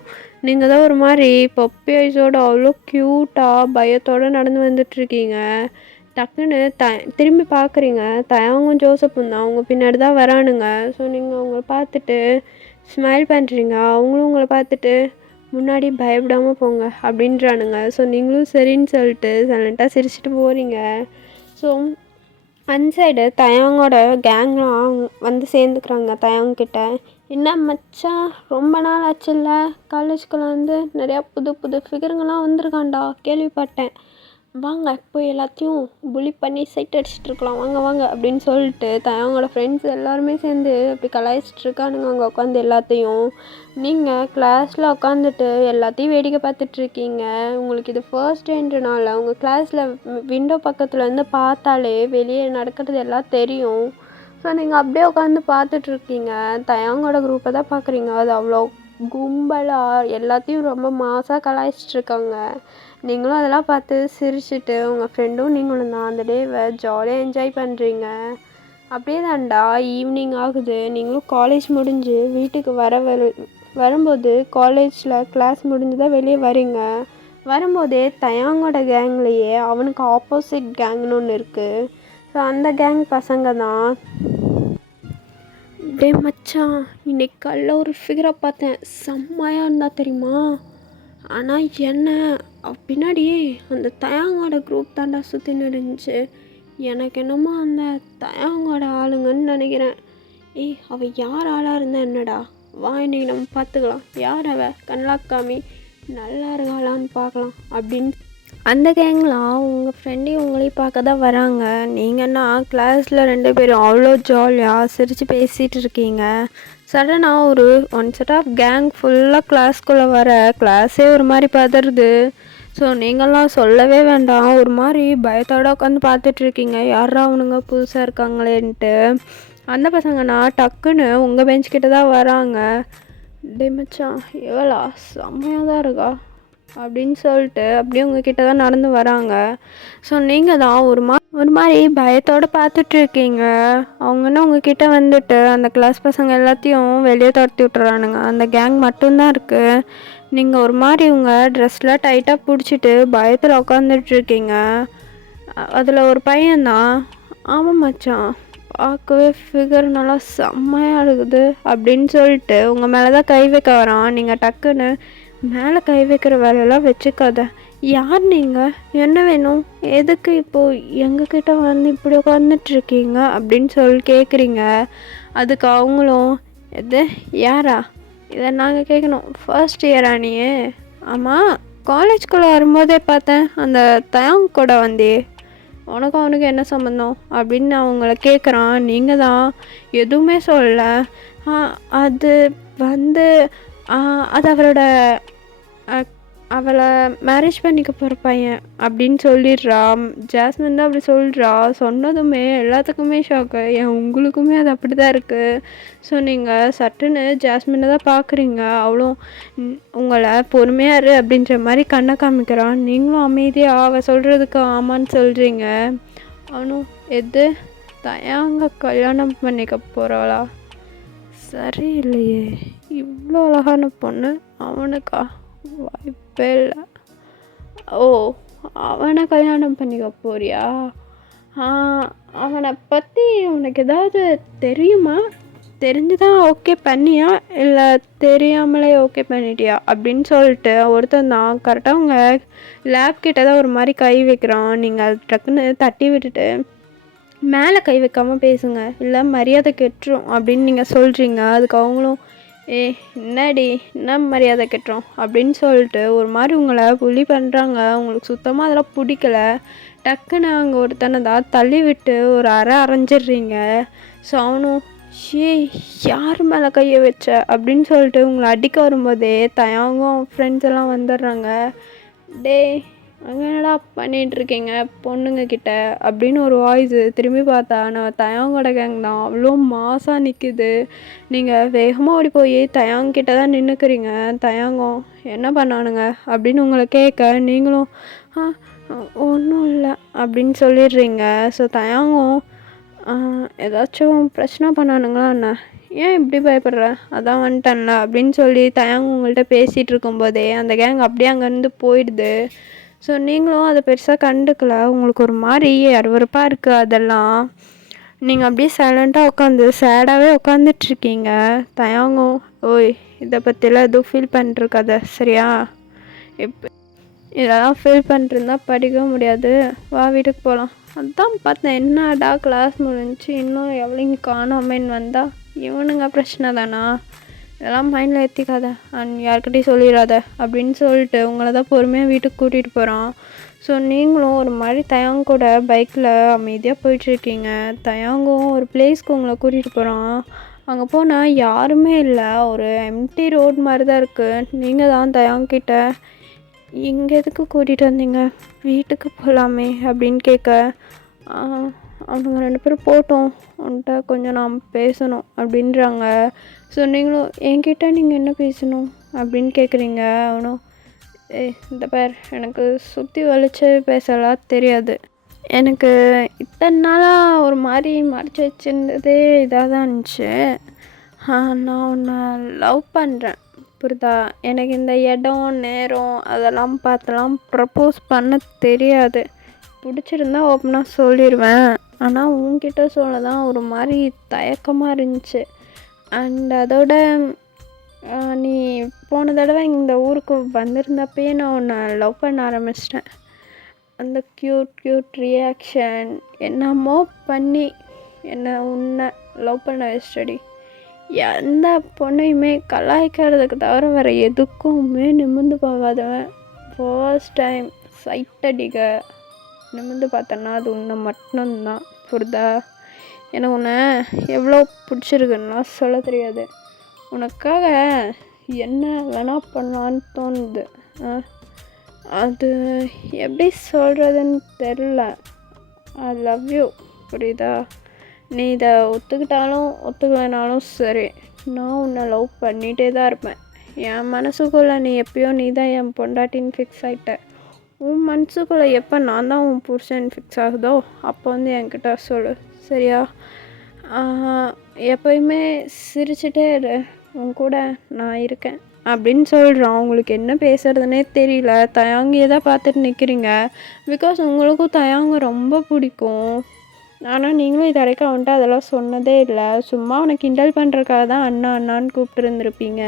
நீங்கள் தான் ஒரு மாதிரி பப்பி ஐஸோடு அவ்வளோ க்யூட்டாக பயத்தோடு நடந்து வந்துட்டுருக்கீங்க. டக்குன்னு திரும்பி பார்க்குறீங்க. தயாங்கும் ஜோசப்பும் தான் அவங்க பின்னாடி தான் வரானுங்க. ஸோ நீங்கள் அவங்கள பார்த்துட்டு ஸ்மைல் பண்ணுறீங்க. அவங்களும் உங்களை பார்த்துட்டு முன்னாடி பயப்படாமல் போங்க அப்படின்றானுங்க. ஸோ நீங்களும் சரின்னு சொல்லிட்டு சைலண்ட்டாக சிரிச்சிட்டு போகிறீங்க. ஸோ அன்சைடு தயாங்கோட கேங்லாம் வந்து சேர்ந்துக்கிறாங்க தயாங்கிட்ட. என்ன மச்சான், ரொம்ப நாள் ஆச்சுல்ல, காலேஜுக்குள்ளே வந்து நிறையா புது ஃபிகருங்கெல்லாம் வந்திருக்காண்டா, கேள்விப்பட்டேன். வாங்க போய் எல்லாத்தையும் புலி பண்ணி சைட் அடிச்சிட்ருக்கலாம், வாங்க அப்படின்னு சொல்லிட்டு தயாங்கோட ஃப்ரெண்ட்ஸ் எல்லாருமே சேர்ந்து அப்படி கலாய்ச்சிட்ருக்கானுங்க அங்கே உட்காந்து எல்லாத்தையும். நீங்கள் கிளாஸில் உட்காந்துட்டு எல்லாத்தையும் வேடிக்கை பார்த்துட்ருக்கீங்க. உங்களுக்கு இது ஃபர்ஸ்ட் டேன்றனால உங்கள் கிளாஸில் விண்டோ பக்கத்தில் வந்து பார்த்தாலே வெளியே நடக்கிறது எல்லாம் தெரியும். ஸோ நீங்கள் அப்படியே உட்காந்து பார்த்துட்ருக்கீங்க. தயாங்கோட குரூப்பை தான் பார்க்குறீங்க. அது அவ்வளோ கும்பலாக எல்லாத்தையும் ரொம்ப மாசாக கலாய்ச்சிட்ருக்காங்க. நீங்களும் அதெல்லாம் பார்த்து சிரிச்சுட்டு உங்கள் ஃப்ரெண்டும் நீங்களும் தான் அந்த டேவை ஜாலியாக என்ஜாய் பண்ணுறீங்க. அப்படியே தான்டா ஈவினிங் ஆகுது. நீங்களும் காலேஜ் முடிஞ்சு வீட்டுக்கு வரும்போது காலேஜில் கிளாஸ் முடிஞ்சு தான் வெளியே வரீங்க. வரும்போதே தயாங்கோட கேங்லேயே அவனுக்கு ஆப்போசிட் கேங்னு ஒன்று இருக்குது. ஸோ அந்த கேங் பசங்க தான். டே மச்சான், இன்னைக்கு காலைல ஒரு ஃபிகரை பார்த்தேன், செம்மையாக இருந்தா தெரியுமா? ஆனால் என்ன பின்னாடியே அந்த தயாங்கோட குரூப் தாண்டா சுற்றின்னு இருந்துச்சு. எனக்கு என்னமோ அந்த தயாங்கோட ஆளுங்கன்னு நினைக்கிறேன். அவள் யார் ஆளாக இருந்தா என்னடா, வா இன்னைக்கு நம்ம பார்த்துக்கலாம். யார் அவள், கண்லாக்காமி நல்லா இருக்காளான்னு பார்க்கலாம் அப்படின்னு அந்த கேங்லாம் உங்கள் ஃப்ரெண்டையும் உங்களையும் பார்க்க தான் வராங்க. நீங்கன்னா கிளாஸில் 2 பேரும் அவ்வளோ ஜாலியாக சிரித்து பேசிகிட்டு இருக்கீங்க. சடனாக ஒரு ஒன் செட் ஆஃப் கேங் ஃபுல்லாக கிளாஸ்க்குள்ளே வர கிளாஸே ஒரு மாதிரி பதறுது. ஸோ நீங்கள்லாம் சொல்லவே வேண்டாம், ஒரு மாதிரி பயத்தோடு உட்காந்து பார்த்துட்ருக்கீங்க. யாரா அவனுங்க புதுசாக இருக்காங்களேன்ட்டு. அந்த பசங்கன்னா டக்குன்னு உங்கள் பெஞ்ச் கிட்ட தான் வராங்க. டே மச்சான், எவ்வளோ செம்மையாக தான் இருக்கா அப்படின்னு சொல்லிட்டு அப்படியே உங்ககிட்ட தான் நடந்து வராங்க. ஸோ நீங்கள் தான் ஒரு மாதிரி பயத்தோடு பார்த்துட்ருக்கீங்க. அவங்கன்னா உங்ககிட்ட வந்துட்டு அந்த கிளாஸ் பசங்க எல்லாத்தையும் வெளியே துரத்தி விட்டுறானுங்க. அந்த கேங் மட்டும்தான் இருக்குது. நீங்கள் ஒரு மாதிரி உங்கள் ட்ரெஸ்லாம் டைட்டாக பிடிச்சிட்டு பயத்தில் உட்காந்துட்ருக்கீங்க. அதில் ஒரு பையன்தான், ஆமாம் மச்சான் பார்க்கவே ஃபிகர் நல்லா செம்மையாக இருக்குது அப்படின்னு சொல்லிட்டு உங்கள் மேலே தான் கை வைக்க வரான். நீங்கள் டக்குன்னு மேலே கை வைக்கிற வேலையெல்லாம் வச்சுக்காத. யார் நீங்கள், என்ன வேணும், எதுக்கு இப்போது எங்ககிட்ட வந்து இப்படி உட்காந்துட்ருக்கீங்க அப்படின்னு சொல்லி கேட்குறீங்க. அதுக்கு அவங்களும் எது யாரா, இதை நாங்கள் கேட்கணும், ஃபர்ஸ்ட் இயரா நீ? ஆமாம், காலேஜ்குள்ளே வரும்போதே பார்த்தேன் அந்த தயாங் கூட வந்தே, உனக்கும் அவனுக்கு என்ன சம்மந்தம் அப்படின்னு அவங்கள கேட்குறான். நீங்கள் தான் எதுவுமே சொல்லலை. அது வந்து அது அவளை மேரேஜ் பண்ணிக்க போகிற பையன் அப்படின்னு சொல்லிடுறா. ஜாஸ்மின் தான் அப்படி சொல்கிறா. சொன்னதுமே எல்லாத்துக்குமே ஷாக்கு. உங்களுக்குமே அது அப்படி தான் இருக்குது. ஸோ நீங்கள் சட்டுன்னு ஜாஸ்மினை தான் பார்க்குறீங்க. அவ்வளோ உங்களை பொறுமையாக இரு அப்படின்ற மாதிரி கண்ணை காமிக்கிறான். நீங்களும் அமைதியாக அவள் சொல்கிறதுக்கு ஆமான்னு சொல்கிறீங்க. அவனும் எது தயாங்க கல்யாணம் பண்ணிக்க போகிறாளா? சரியில்லையே, இவ்வளோ அழகான பொண்ணு அவனுக்கா? வாய்ப்பே இல்லை. ஓ, அவனை கல்யாணம் பண்ணிக்க போறியா? அவனை பற்றி உனக்கு ஏதாவது தெரியுமா? தெரிஞ்சுதான் ஓகே பண்ணியா இல்லை தெரியாமலே ஓகே பண்ணிட்டியா அப்படின்னு சொல்லிட்டு ஒருத்தன் தான் கரெக்டாக உங்கள் லேப் கிட்ட தான் ஒரு மாதிரி கை வைக்கிறான். நீங்கள் அது டக்குன்னு தட்டி விட்டுட்டு மேலே கை வைக்காமல் பேசுங்க, இல்லை மரியாதை கெட்டுரும் அப்படின்னு நீங்கள் சொல்கிறீங்க. அதுக்கு அவங்களும் என்னடி என்ன மரியாதை கெட்டுரும் அப்படின்னு சொல்லிட்டு ஒரு மாதிரி உங்களை புலி பண்ணுறாங்க. உங்களுக்கு சுத்தமாக அதெல்லாம் பிடிக்கல. டக்குன்னு அங்கே ஒருத்தனை தான் தள்ளி விட்டு ஒரு அரைஞ்சிடுறீங்க. ஸோ அவனும் யார் மேலே கையை வச்ச அப்படின்னு சொல்லிட்டு உங்களை அடிக்க வரும்போதே தயாங்கும் ஃப்ரெண்ட்ஸ் எல்லாம் வந்துடுறாங்க. டே அங்கே என்னடா பண்ணிகிட்ருக்கீங்க பொண்ணுங்க கிட்ட அப்படின்னு ஒரு வாய்ஸு. திரும்பி பார்த்தா நான் தயாங்கோட கேங் தான். அவ்வளோ மாசாக நிற்குது. நீங்கள் வேகமாக ஓடி போய் தயாங்கிட்ட தான் நின்றுக்கிறீங்க. தயாங்கம் என்ன பண்ணானுங்க அப்படின்னு உங்களை கேட்க நீங்களும் ஒன்றும் இல்லை அப்படின்னு சொல்லிடுறீங்க. ஸோ தயாங்கம் ஏதாச்சும் பிரச்சனை பண்ணானுங்களா என்ன, ஏன் இப்படி பயப்படுற, அதான் வந்துட்டேன்ல அப்படின்னு சொல்லி தயாங்க உங்கள்கிட்ட பேசிகிட்டு இருக்கும்போதே அந்த கேங் அப்படியே அங்கேருந்து போயிடுது. ஸோ நீங்களும் அதை பெருசாக கண்டுக்கல. உங்களுக்கு ஒரு மாதிரி அருவருப்பாக இருக்குது. அதெல்லாம் நீங்கள் அப்படியே சைலண்ட்டாக உட்காந்து சேடாகவே உட்காந்துட்ருக்கீங்க. தயாங்கும் ஓய் இதை பற்றிலாம் எதுவும் ஃபீல் பண்ணிருக்காத சரியா? இப்போ இதெல்லாம் ஃபீல் பண்ணிருந்தா படிக்க முடியாது, வா வீட்டுக்கு போகலாம். அதான் பார்த்தேன் என்னடா கிளாஸ் முடிஞ்சு இன்னும் எவ்வளோங்க காணாமேன்னு வந்தால் இவனுங்க பிரச்சனை தானா, இதெல்லாம் மைண்டில் ஏற்றிக்காத அண்ட் யார்கிட்டையும் சொல்லிடாத அப்படின்னு சொல்லிட்டு உங்களை தான் பொறுமையாக வீட்டுக்கு கூட்டிகிட்டு போகிறான். ஸோ நீங்களும் ஒரு மாதிரி தயாங்க கூட பைக்கில் அமைதியாக போயிட்டுருக்கீங்க. தயாங்கும் ஒரு பிளேஸ்க்கு உங்களை கூட்டிகிட்டு போகிறான். அங்கே போனால் யாருமே இல்லை, ஒரு எம்டி ரோட் மாதிரி தான் இருக்குது. நீங்கள் தான் தயாங்கிட்ட இங்கே எதுக்கு கூட்டிகிட்டு வந்தீங்க, வீட்டுக்கு போகலாமே அப்படின்னு கேட்க அவங்க 2 பேரும் போட்டோம் உன்கிட்ட கொஞ்சம் நாம் பேசணும் அப்படின்றாங்க. ஸோ நீங்களும் என்கிட்ட நீங்கள் என்ன பேசணும் அப்படின்னு கேட்குறீங்க. அவனும் இந்த பேர் எனக்கு சுற்றி வலிச்சு பேசலாம் தெரியாது, எனக்கு இத்தனை நாளாக ஒரு மாதிரி மறைச்சி வச்சுருந்ததே இதாக தான் இருந்துச்சு. நான் உன்னை லவ் பண்ணுறேன் புரியுதா, எனக்கு இந்த இடம் நேரம் அதெல்லாம் பார்த்தெல்லாம் ப்ரப்போஸ் பண்ண தெரியாது, பிடிச்சிருந்தா ஓப்பனாக சொல்லிடுவேன். ஆனால் உன்கிட்ட சொல்ல தான் ஒரு மாதிரி தயக்கமாக இருந்துச்சு. அண்ட் அதோட நீ போன தடவை இந்த ஊருக்கு வந்திருந்தப்பயே நான் உன்னை லவ் பண்ண ஆரம்பிச்சிட்டேன். அந்த க்யூட் ரியாக்ஷன் என்னமோ பண்ணி உன்னை லவ் பண்ண வச்சிட்டடி. எந்த பொண்ணையுமே கலாய்க்கிறதுக்கு தவிர வேறு எதுக்குமே நிமிர்ந்து போகாதவன் ஃபர்ஸ்ட் டைம் சைட் அடிக்க நிமிர்ந்து பார்த்தேன்னா அது உன்னை மட்டும்தான் புரியுதா. எனக்கு உன்னை எவ்வளோ பிடிச்சிருக்குன்னா சொல்ல தெரியாது. உனக்காக என்ன வேணால் பண்ணலான்னு தோணுது. அது எப்படி சொல்கிறதுன்னு தெரில. ஐ லவ் யூ புரியுதா. நீ இதை ஒத்துக்கிட்டாலும் ஒத்துக்கலைனாலும் சரி, நான் உன்னை லவ் பண்ணிகிட்டே தான் இருப்பேன். என் மனசுக்குள்ளே நீ எப்பயோ நீ தான் என் பொண்டாட்டின்னு ஃபிக்ஸ் ஆகிட்ட. உன் மனசுக்குள்ளே எப்போ நான் தான் உன் புருஷன் ஃபிக்ஸ் ஆகுதோ அப்போ என்கிட்ட சொல்லு சரியா. எப்போயுமே சிரிச்சுட்டே இரு, உன் கூட நான் இருக்கேன் அப்படின்னு சொல்கிறான். உங்களுக்கு என்ன பேசுகிறதுனே தெரியல. தயாங்கியே தான் பார்த்துட்டு நிற்கிறீங்க. பிகாஸ் உங்களுக்கும் தயாங்க ரொம்ப பிடிக்கும். ஆனால் நீங்களும் இது வரைக்கும் அவன்கிட்ட அதெல்லாம் சொன்னதே இல்லை. சும்மா அவனை கிண்டல் பண்ணுறக்காக தான் அண்ணான்னு கூப்பிட்டு இருந்திருப்பீங்க.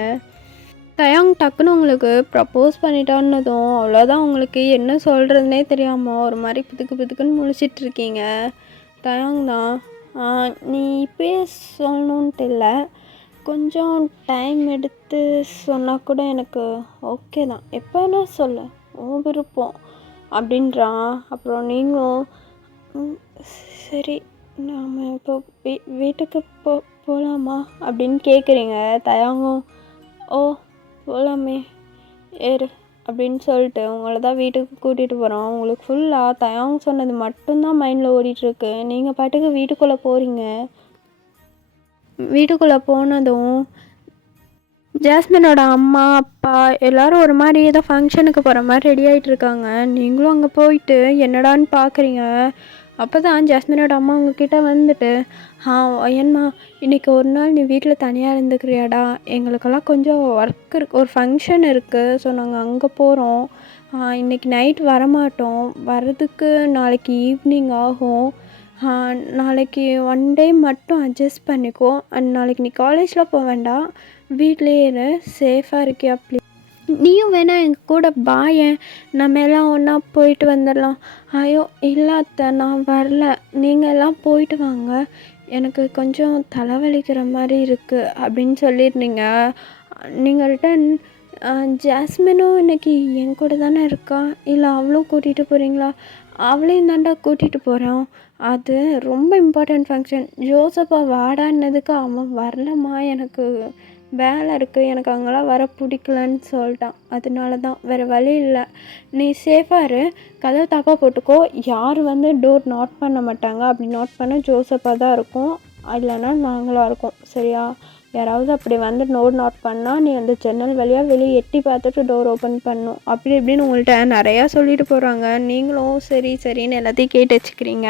தயாங் டக்குன்னு உங்களுக்கு ப்ரப்போஸ் பண்ணிட்டான்னதும் அவ்வளோதான், உங்களுக்கு என்ன சொல்கிறதுனே தெரியாமல் ஒரு மாதிரி பிதுக்குன்னு முழிச்சிட்ருக்கீங்க. தயாங் தான் நீ இப்போயே சொல்லணுன்ட்டு இல்லை, கொஞ்சம் டைம் எடுத்து சொன்னால் கூட எனக்கு ஓகே தான், எப்போ என்ன சொல்ல உன் விருப்பம் அப்படின்றான். அப்புறம் நீங்களும் சரி நாம் இப்போ வீட்டுக்கு போகலாமா அப்படின்னு கேட்குறீங்க. தயாங்கும் ஓ போகலாமே ஏறு அப்படின்னு சொல்லிட்டு உங்களை தான் வீட்டுக்கு கூட்டிகிட்டு போகிறோம். உங்களுக்கு ஃபுல்லாக தயாங்க சொன்னது மட்டும்தான் மைண்டில் ஓடிட்டுருக்கு. நீங்கள் பாட்டுக்கு வீட்டுக்குள்ளே போகிறீங்க. வீட்டுக்குள்ளே போனதும் ஜாஸ்மினோட அம்மா அப்பா எல்லோரும் ஒரு மாதிரி ஏதோ ஃபங்க்ஷனுக்கு போகிற மாதிரி ரெடி ஆகிட்டு இருக்காங்க. நீங்களும் அங்கே போயிட்டு என்னடான்னு பார்க்குறீங்க. அப்போ தான் ஜாஸ்மினோட அம்மா அவங்கக்கிட்ட வந்துட்டு, ஏன்மா இன்றைக்கி ஒரு நாள் நீ வீட்டில் தனியாக இருந்துக்கிறியாடா, எங்களுக்கெல்லாம் கொஞ்சம் ஒர்க் இருக்கு, ஒரு ஃபங்க்ஷன் இருக்குது, ஸோ நாங்கள் அங்கே போகிறோம், இன்றைக்கி நைட் வரமாட்டோம், வர்றதுக்கு நாளைக்கு ஈவினிங் ஆகும், நாளைக்கு ஒன் டே மட்டும் அட்ஜஸ்ட் பண்ணிக்கோ, அண்ட் நாளைக்கு நீ காலேஜ்லாம் போக வேண்டாம், வீட்டிலேயே இரு, சேஃபாக இருக்கியா ப்ளீஸ், நீயும் வேணா எங்கள் கூட வாயேன், நம்ம எல்லாம் ஒன்றா போயிட்டு வந்துடலாம். ஐயோ இல்லை அத்தை, நான் வரல, நீங்கள் எல்லாம் போயிட்டு வாங்க, எனக்கு கொஞ்சம் தலைவலிக்கிற மாதிரி இருக்குது அப்படின்னு சொல்லியிருந்தீங்க. நீங்கள் ரிட்டன் ஜாஸ்மினும் இன்னைக்கு என் கூட தானே இருக்கா, இல்லை அவளும் கூட்டிகிட்டு போகிறீங்களா? அவளையும் தாண்டா கூட்டிகிட்டு போகிறோம், அது ரொம்ப இம்பார்ட்டண்ட் ஃபங்க்ஷன். ஜோசப்பா வாடான்னதுக்கு அவன் வரலம்மா, எனக்கு வேலை இருக்குது, எனக்கு அங்கெல்லாம் வர பிடிக்கலன்னு சொல்லிட்டான், அதனால தான், வேறு வழி இல்லை, நீ சேஃபாக இரு, கதவை தாப்பாக போட்டுக்கோ, யார் வந்து டோர் நாட் பண்ண மாட்டாங்க, அப்படி நாட் பண்ண ஜோசப்பாக தான் இருக்கும், இல்லைன்னா நாங்களாக இருக்கோம், சரியா? யாராவது அப்படி வந்து டோர் நாட் பண்ணால் நீ அந்த ஜன்னல் வழியாக வெளியே எட்டி பார்த்துட்டு டோர் ஓப்பன் பண்ணணும், அப்படி இப்படின்னு உங்கள்கிட்ட நிறையா சொல்லிட்டு போகிறாங்க. நீங்களும் சரி சரின்னு எல்லாத்தையும் கேட்டு வச்சுக்கிறீங்க.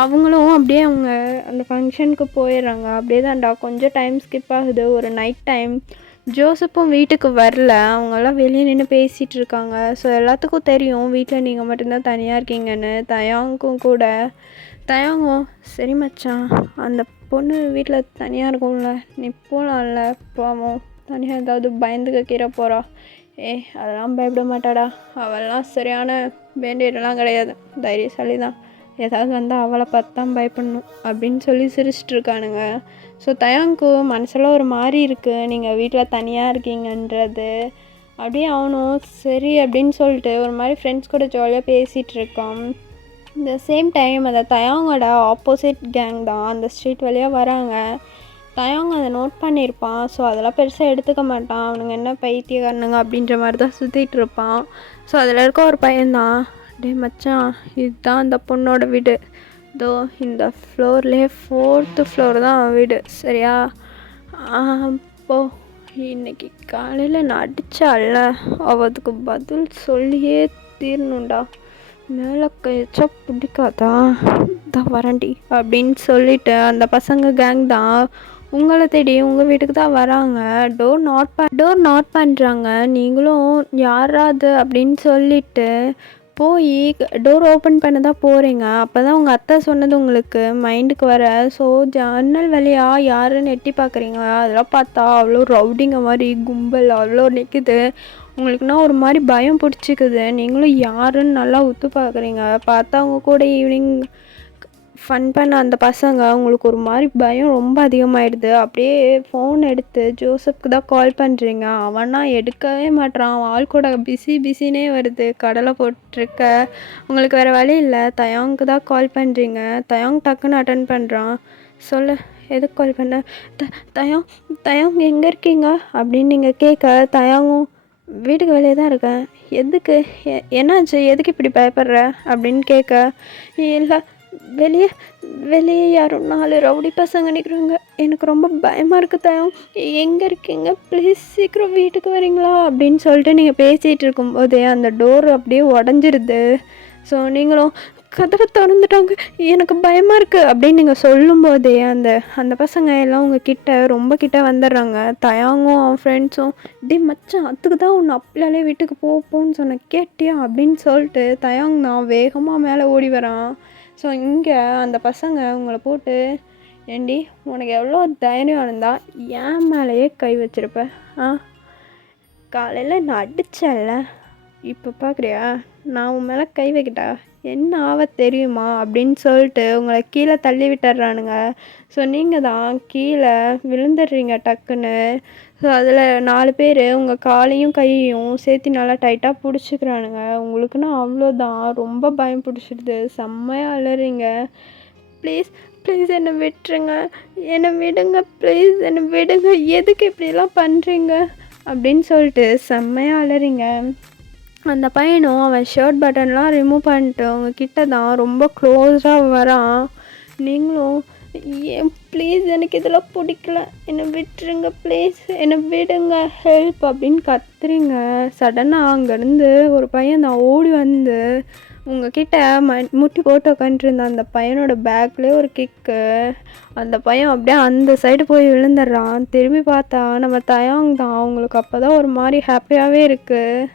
அவங்களும் அப்படியே அவங்க அந்த ஃபங்க்ஷனுக்கு போயிடுறாங்க. அப்படியே தான்டா கொஞ்சம் டைம் ஸ்கிப் ஆகுது. ஒரு நைட் டைம் ஜோசப்பும் வீட்டுக்கு வரல, அவங்கெல்லாம் வெளியே நின்று பேசிகிட்டு இருக்காங்க. ஸோ எல்லாத்துக்கும் தெரியும் வீட்டில் நீங்கள் மட்டும்தான் தனியாக இருக்கீங்கன்னு. தயாங்கும் கூட தயாங்கும் சரி மச்சான், அந்த பொண்ணு வீட்டில் தனியாக இருக்கும்ல, நீ போகலாம்ல, பாவம் தனியாக ஏதாவது பயந்துக்க கீரை போகிறா, அதெல்லாம் பயப்பட மாட்டாடா, அவெல்லாம் சரியான வேண்டியதெல்லாம் கிடையாது, தைரியசாலி தான், ஏதாவது வந்தால் அவளை பார்த்து தான் பயப்படணும் அப்படின்னு சொல்லி சிரிச்சிட்டு இருக்கானுங்க. ஸோ தயாங்கு மனசில் ஒரு மாதிரி இருக்குது, நீங்கள் வீட்டில் தனியாக இருக்கீங்கன்றது. அப்படியே அவனும் சரி அப்படின்னு சொல்லிட்டு ஒரு மாதிரி ஃப்ரெண்ட்ஸ் கூட ஜாலியாக பேசிகிட்டு இருக்கான். இந்த சேம் டைம் அந்த தயாங்கோட ஆப்போசிட் கேங் தான் அந்த ஸ்ட்ரீட் வழியாக வராங்க. தயாங்க அதை நோட் பண்ணியிருப்பான். ஸோ அதெல்லாம் பெருசாக எடுத்துக்க மாட்டான், அவனுங்க என்ன பைத்தியக்காரனுங்க அப்படின்ற மாதிரி தான் சுற்றிட்டு இருப்பான். ஸோ அதில் இருக்க ஒரு பையன்தான், டே மச்சான், இதுதான் அந்த பொண்ணோட வீடு, இதோ இந்த ஃப்ளோர்லேயே 4th ஃப்ளோர் தான் வீடு, சரியா? அப்போது இன்னைக்கு காலையில் நான் அடித்தால, அவதுக்கு பதில் சொல்லியே தீரணுண்டா, மேலே கைச்சா பிடிக்காதா, தான் வரண்டி அப்படின்னு சொல்லிட்டு அந்த பசங்க கேங் தான் உங்களை தேடி உங்கள் வீட்டுக்கு தான் வராங்க. டோர் நாட் பண்ணுறாங்க. நீங்களும் யாராவது அப்படின்னு சொல்லிட்டு போய் டோர் ஓப்பன் பண்ண தான் போகிறீங்க. அப்போ தான் உங்கள் அத்தை சொன்னது உங்களுக்கு மைண்டுக்கு வர. ஸோ ஜன்னல் வழியாக யாருன்னு எட்டி பார்க்குறீங்க. அதெல்லாம் பார்த்தா அவ்வளோ ரவுடிங்க மாதிரி கும்பல் அவ்வளோ நிற்குது. உங்களுக்குன்னா ஒரு மாதிரி பயம் பிடிச்சிக்குது. நீங்களும் யாருன்னு நல்லா உத்து பார்க்குறீங்க. பார்த்தா அவங்க கூட ஈவினிங் ஃபன் பண்ண அந்த பசங்க உங்களுக்கு ஒரு மாதிரி பயம் ரொம்ப அதிகமாகிடுது. அப்படியே ஃபோன் எடுத்து ஜோசப்க்கு தான் கால் பண்ணுறீங்க. அவனா எடுக்கவே மாட்றான். அவன் ஆள் கூட பிஸினே வருது. கடலை போட்டிருக்க உங்களுக்கு வேறு வழி இல்லை. தயாங்க்கு தான் கால் பண்ணுறீங்க. தயாங் டக்குன்னு அட்டன் பண்ணுறான். சொல்லு, எதுக்கு கால் பண்ண? தயாங் எங்கே இருக்கீங்க அப்படின்னு நீங்கள் கேட்க, தயாங்கும் வீட்டுக்கு வெளியே தான் இருக்கேன். எதுக்கு, என்னாச்சு, எதுக்கு இப்படி பயப்படுற அப்படின்னு கேட்க, இல்லை வெளியே யாரும் 4 ரவுடி பசங்க நிற்கிறாங்க, எனக்கு ரொம்ப பயமாக இருக்குது தயம், எங்கே இருக்கீங்க, ப்ளீஸ் சீக்கிரம் வீட்டுக்கு வரீங்களா அப்படின்னு சொல்லிட்டு நீங்கள் பேசிகிட்டு இருக்கும்போதே அந்த டோர் அப்படியே உடஞ்சிருது. ஸோ நீங்களும் கதவை திறந்துட்டாங்க, எனக்கு பயமாக இருக்குது அப்படின்னு நீங்கள் சொல்லும்போதே அந்த பசங்க எல்லாம் உங்கள் கிட்ட ரொம்ப கிட்ட வந்துடுறாங்க. தயாங்கும் அவன் ஃப்ரெண்ட்ஸும், டே மச்சான், அதுக்கு தான் உன்னை அப்படியாலே வீட்டுக்கு போன்னு சொன்ன, கேட்டியா அப்படின்னு சொல்லிட்டு தயாங் தான் வேகமாக மேலே ஓடி வரான். ஸோ இங்கே அந்த பசங்க உங்களை போட்டு, ஏண்டி உனக்கு எவ்வளோ தைரியம் இருந்தால் ஏன் மேலேயே கை வச்சிருப்ப, காலையில் நான் அடித்தேன்ல, இப்போ பார்க்குறியா நான் உன் மேலே கை வைக்கிட்டா என்ன ஆவ தெரியுமா அப்படின்னு சொல்லிட்டு உங்களை கீழே தள்ளி விட்டுறானுங்க. ஸோ நீங்கள் தான் கீழே விழுந்துடுறீங்க டக்குன்னு. ஸோ அதில் 4 பேர் உங்கள் காலையும் கையையும் சேர்த்து நல்லா டைட்டாக பிடிச்சிக்கிறானுங்க. உங்களுக்குன்னா அவ்வளோதான், ரொம்ப பயம் பிடிச்சிடுது, செம்மையாக அலறீங்க. ப்ளீஸ் என்னை விடுங்க ப்ளீஸ், என்னை விடுங்க, எதுக்கு இப்படிலாம் பண்ணுறீங்க அப்படின்னு சொல்லிட்டு செம்மையாக அலறீங்க. அந்த பையனும் அவன் ஷர்ட் பட்டன்லாம் ரிமூவ் பண்ணிட்டு உங்ககிட்ட தான் ரொம்ப க்ளோஸாக வரான். நீங்களும் ஏன் ப்ளீஸ், எனக்கு இதெல்லாம் பிடிக்கல, என்னை விட்டுருங்க ப்ளீஸ், என்னை விடுங்க, ஹெல்ப் அப்படின்னு கத்துறீங்க. சடனாக அங்கேருந்து ஒரு பையன் தான் ஓடி வந்து உங்ககிட்ட முட்டி போட்டு உட்காந்துருந்த அந்த பையனோட பேக்லேயே ஒரு கிக்கு. அந்த பையன் அப்படியே அந்த சைடு போய் விழுந்துடுறான். திரும்பி பார்த்தா நம்ம தயாங் தான். அவங்களுக்கு அப்போ தான் ஒரு மாதிரி ஹாப்பியாகவே இருக்குது.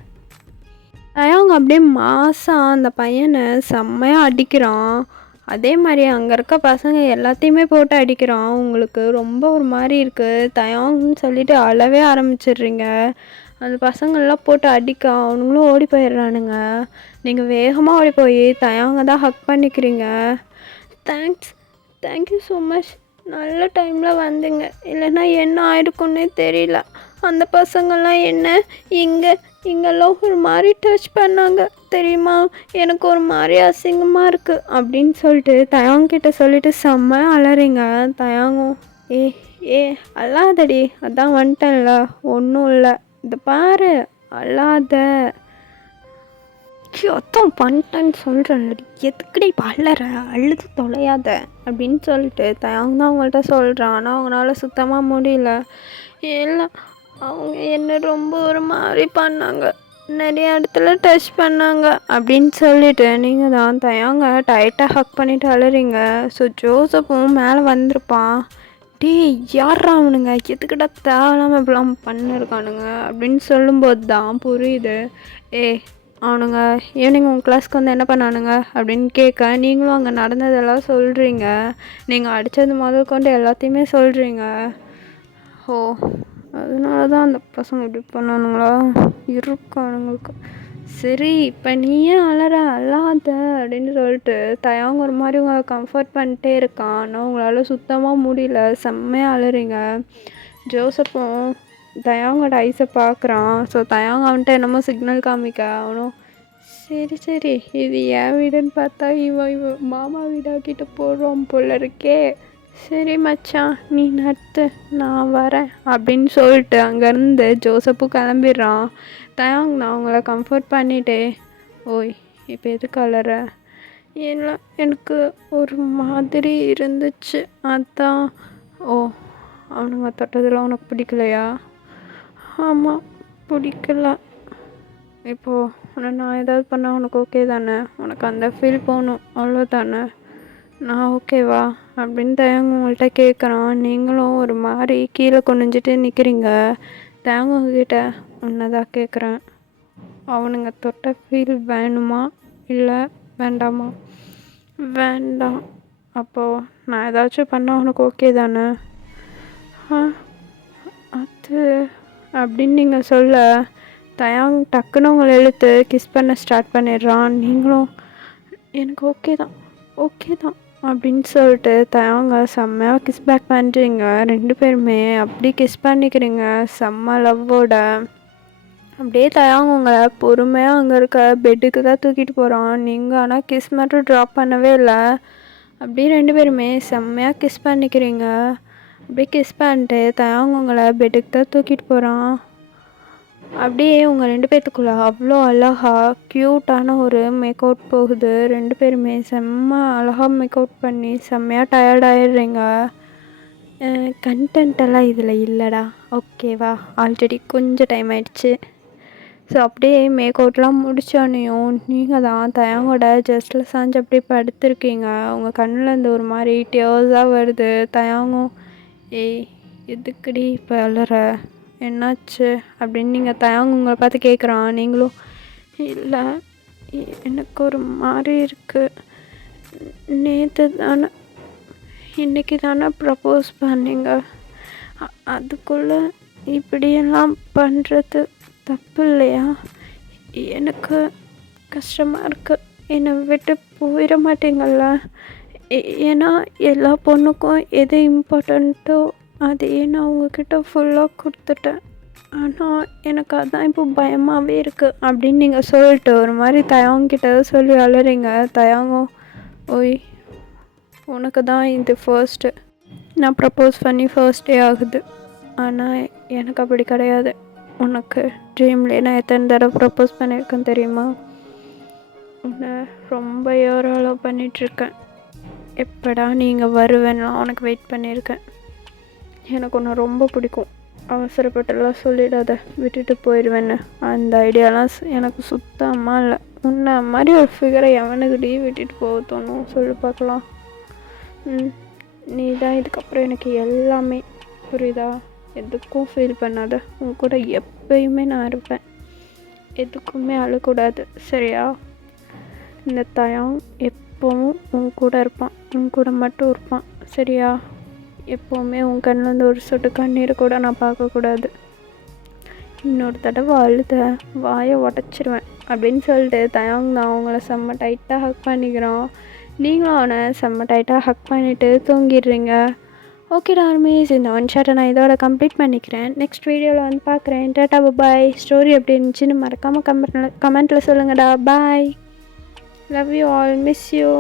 தயாங் அப்படியே மாசாக அந்த பையனை செம்மையாக அடிக்கிறான். அதே மாதிரி அங்கே இருக்க பசங்க எல்லாத்தையுமே போட்டு அடிக்கிறான். உங்களுக்கு ரொம்ப ஒரு மாதிரி இருக்குது. தயாங்னு சொல்லிட்டு அழவே ஆரம்பிச்சிடுறீங்க. அந்த பசங்கள்லாம் போட்டு அடிக்க அவனுங்களும் ஓடி போயிடுறானுங்க. நீங்கள் வேகமாக ஓடி போய் தயாங்க தான் ஹக் பண்ணிக்கிறீங்க. தேங்க்யூ ஸோ மச், நல்ல டைமில் வந்தீங்க. இல்லைன்னா என்ன ஆயிருக்குன்னே தெரியல. அந்த பசங்கள்லாம் என்ன இங்கெல்லாம் ஒரு மாதிரி டச் பண்ணாங்க தெரியுமா, எனக்கு ஒரு மாதிரி அசிங்கமாக இருக்குது அப்படின்னு சொல்லிட்டு தயாங்கிட்ட சொல்லிட்டு செம்ம அலறிங்க. தயாங்கும் ஏ அல்லாதடி, அதான் வந்துட்டேன்ல, ஒன்றும் இல்லை, இதை பாரு அல்லாத, அதான் பண்ணிட்டேன்னு சொல்கிறேன்லடி, எதுக்குடி இப்போ அழுது தொலையாத அப்படின்னு சொல்லிட்டு தயாங் தான் அவங்கள்ட்ட சொல்கிறான். ஆனால் அவங்களால சுத்தமாக முடியல. இல்லை, அவங்க என்ன ரொம்ப ஒரு மாதிரி பண்ணாங்க, நிறைய இடத்துல டச் பண்ணாங்க அப்படின்னு சொல்லிட்டு நீங்கள் தான் தயாங்க டைட்டாக ஹக் பண்ணிவிட்டு அழுறீங்க. ஸோ ஜோசப்பும் மேலே வந்திருப்பான். யாரா அவனுங்க, எதுக்கிட்ட தேவையில்லாமல் இப்படிலாம் பண்ணிருக்கானுங்க அப்படின்னு சொல்லும்போது தான் புரியுது. அவனுங்க ஈவினிங் உங்கள் கிளாஸ்க்கு வந்து என்ன பண்ணானுங்க அப்படின்னு கேட்க நீங்களும் அங்கே நடந்ததெல்லாம் சொல்கிறீங்க. நீங்கள் அடித்தது முதல் கொண்டு எல்லாத்தையுமே சொல்கிறீங்க. அதனால தான் அந்த பசங்க இப்படி பண்ணானுங்களா இருக்கானுங்களுக்கு. சரி, இப்போ நீயே அல்லாத அப்படின்னு சொல்லிட்டு தயாங்க ஒரு மாதிரி உங்களை கம்ஃபர்ட் பண்ணிட்டே இருக்கான். ஆனால் உங்களால் சுத்தமாக முடியல, செம்மையாக அழுறீங்க. ஜோசப்பும் தயாங்கோட ஐஸை பார்க்குறான். ஸோ தயாங்க அவன்கிட்ட என்னமோ சிக்னல் காமிக்க அவனும் சரி இது என் வீடுன்னு பார்த்தா இவன் மாமா வீடாக்கிட்ட போடுறோம் போல இருக்கே, சரி மச்சான் நீ நட்டு நான் வரேன் அப்படின்னு சொல்லிட்டு அங்கேருந்து ஜோசப்பு கிளம்பிடுறான். தயாங் நான் அவங்கள கம்ஃபர்ட் பண்ணிட்டே இப்போ எதுக்கு அலற, இல்லை எனக்கு ஒரு மாதிரி இருந்துச்சு அதான். அவனுங்க தொட்டதெல்லாம் உனக்கு பிடிக்கலையா? ஆமாம் பிடிக்கல. இப்போது நான் ஏதாவது பண்ணால் உனக்கு ஓகே தானே, உனக்கு அந்த ஃபீல் போகணும் அவ்வளோ தானே, நான் ஓகேவா அப்படின்னு தயாங்க உங்கள்கிட்ட கேட்குறான். நீங்களும் ஒரு மாதிரி கீழே குனிஞ்சிட்டு நிற்கிறீங்க. தயாங்க உங்ககிட்ட உன்னதான் கேட்குறேன், அவனுங்க தொட்ட ஃபீல் வேணுமா இல்லை வேண்டாமா? வேண்டாம். அப்போது நான் ஏதாச்சும் பண்ணால் உனக்கு ஓகே தானே? அது அப்படின்னு நீங்கள் சொல்ல தயாங் டக்குன்னு உங்களை இழுத்து கிஸ் பண்ண ஸ்டார்ட் பண்ணிடுறான். நீங்களும் எனக்கு ஓகே தான் அப்படின்னு சொல்லிட்டு தயாங்க செம்மையாக கிஸ் பேக் பண்ணுறீங்க. 2 பேருமே அப்படி கிஸ் பண்ணிக்கிறீங்க செம்ம லவ்வோட. அப்படியே தயாங்க உங்களை பொறுமையாக அங்கே இருக்க பெட்டுக்கு தான் தூக்கிட்டு போகிறான். நீங்கள் ஆனால் கிஸ் மட்டும் ட்ராப் பண்ணவே இல்லை. அப்படியே 2 பேருமே செம்மையாக கிஸ் பண்ணிக்கிறீங்க. அப்படியே கிஸ் பண்ணிட்டு தயாங்க உங்களை பெட்டுக்கு தான் தூக்கிட்டு போகிறான். அப்படியே உங்கள் 2 பேர்த்துக்குள்ள அவ்வளோ அழகாக க்யூட்டான ஒரு மேக் அவுட் போகுது. 2 பேருமே செம்ம அழகாக மேக் அவுட் பண்ணி செம்மையாக டயர்டாயிடுறீங்க. கண்டென்ட்டெல்லாம் இதில் இல்லைடா, ஓகேவா, ஆல்ரெடி கொஞ்சம் டைம் ஆயிடுச்சு. ஸோ அப்படியே மேக் அவுட்லாம் முடித்தோன்னையும் நீங்கள் தான் தயாங்கோட ஜஸ்ட்டில் சாஞ்சு அப்படியே படுத்திருக்கீங்க. உங்கள் கண்ணில் இருந்து ஒரு மாதிரி டியர்ஸாக வருது. தயாங்கும் எதுக்குடி இப்போ அழற, என்னாச்சு அப்படின்னு நீங்கள் தயாங்க உங்களை பார்த்து கேட்குறான். நீங்களும் இல்லை எனக்கு ஒரு மாதிரி இருக்குது, நேற்று தானே இன்றைக்கி தானே ப்ரப்போஸ் பண்ணீங்க, அதுக்குள்ளே இப்படியெல்லாம் பண்ணுறது தப்பு இல்லையா? எனக்கு கஷ்டமாக இருக்குது, என்னை விட்டு போயிட மாட்டீங்கள்ல? ஏன்னா எல்லா பொண்ணுக்கும் எது இம்பார்ட்டண்ட்டோ அதையே நான் உங்ககிட்ட ஃபுல்லாக கொடுத்துட்டேன். ஆனால் எனக்கு அதான் இப்போ பயமாகவே இருக்குது அப்படின்னு நீங்கள் சொல்லிட்டு ஒரு மாதிரி தயாங்கிட்ட சொல்லி அழுறீங்க. தயாங்கும் உனக்கு தான் இது ஃபர்ஸ்ட்டு, நான் ப்ரப்போஸ் பண்ணி ஃபர்ஸ்ட் டே ஆகுது. ஆனால் எனக்கு அப்படி கிடையாது. உனக்கு ட்ரீம்லேயே நான் எத்தனை தடவை ப்ரப்போஸ் பண்ணியிருக்கேன் தெரியுமா? உன்னை ரொம்ப ஏராளோ பண்ணிகிட்ருக்கேன். எப்படா நீங்கள் வருவேன்னா உனக்கு வெயிட் பண்ணியிருக்கேன். எனக்கு உன்னை ரொம்ப பிடிக்கும், அவசரப்பட்டெல்லாம் சொல்லிடாத, விட்டுட்டு போயிடுவேன்னு. அந்த ஐடியாலாம் எனக்கு சுத்தமாக இல்லை. உன்னை மாதிரி ஒரு ஃபிகரை எவனுக்கிட்டே விட்டுட்டு போக தோணும் சொல்லு பார்க்கலாம். நீ தான் இதுக்கப்புறம் எனக்கு எல்லாமே, புரியுதா? எதுக்கும் ஃபீல் பண்ணாத, உன் கூட எப்பயுமே நான் இருப்பேன். எதுக்குமே அழக்கூடாது, சரியா? இந்த தயம் எப்போவும் உன் கூட இருப்பான், உன் கூட மட்டும் இருப்பான், சரியா? எப்போவுமே உன் கண்ணிலேருந்து ஒரு சொட்டு கண்ணீரை கூட நான் பார்க்கக்கூடாது. இன்னொரு தடவை அழுத வாயை உடச்சிருவேன் அப்படின்னு சொல்லிட்டு தயாங் நான் அவங்கள செம்ம டைட்டாக ஹக் பண்ணிக்கிறோம். நீங்களும் அவனை செம்ம டைட்டாக ஹக் பண்ணிவிட்டு தூங்கிடுறீங்க. ஓகே டார்மிஸ், இந்த ஒன் ஷாட்டை நான் இதோட கம்ப்ளீட் பண்ணிக்கிறேன். நெக்ஸ்ட் வீடியோவில் வந்து பார்க்குறேன். டாட்டா பாய். ஸ்டோரி எப்படி இருந்துச்சுன்னு மறக்காமல் கமெண்ட்டில் சொல்லுங்கடா. Bye. Love you all. Miss you.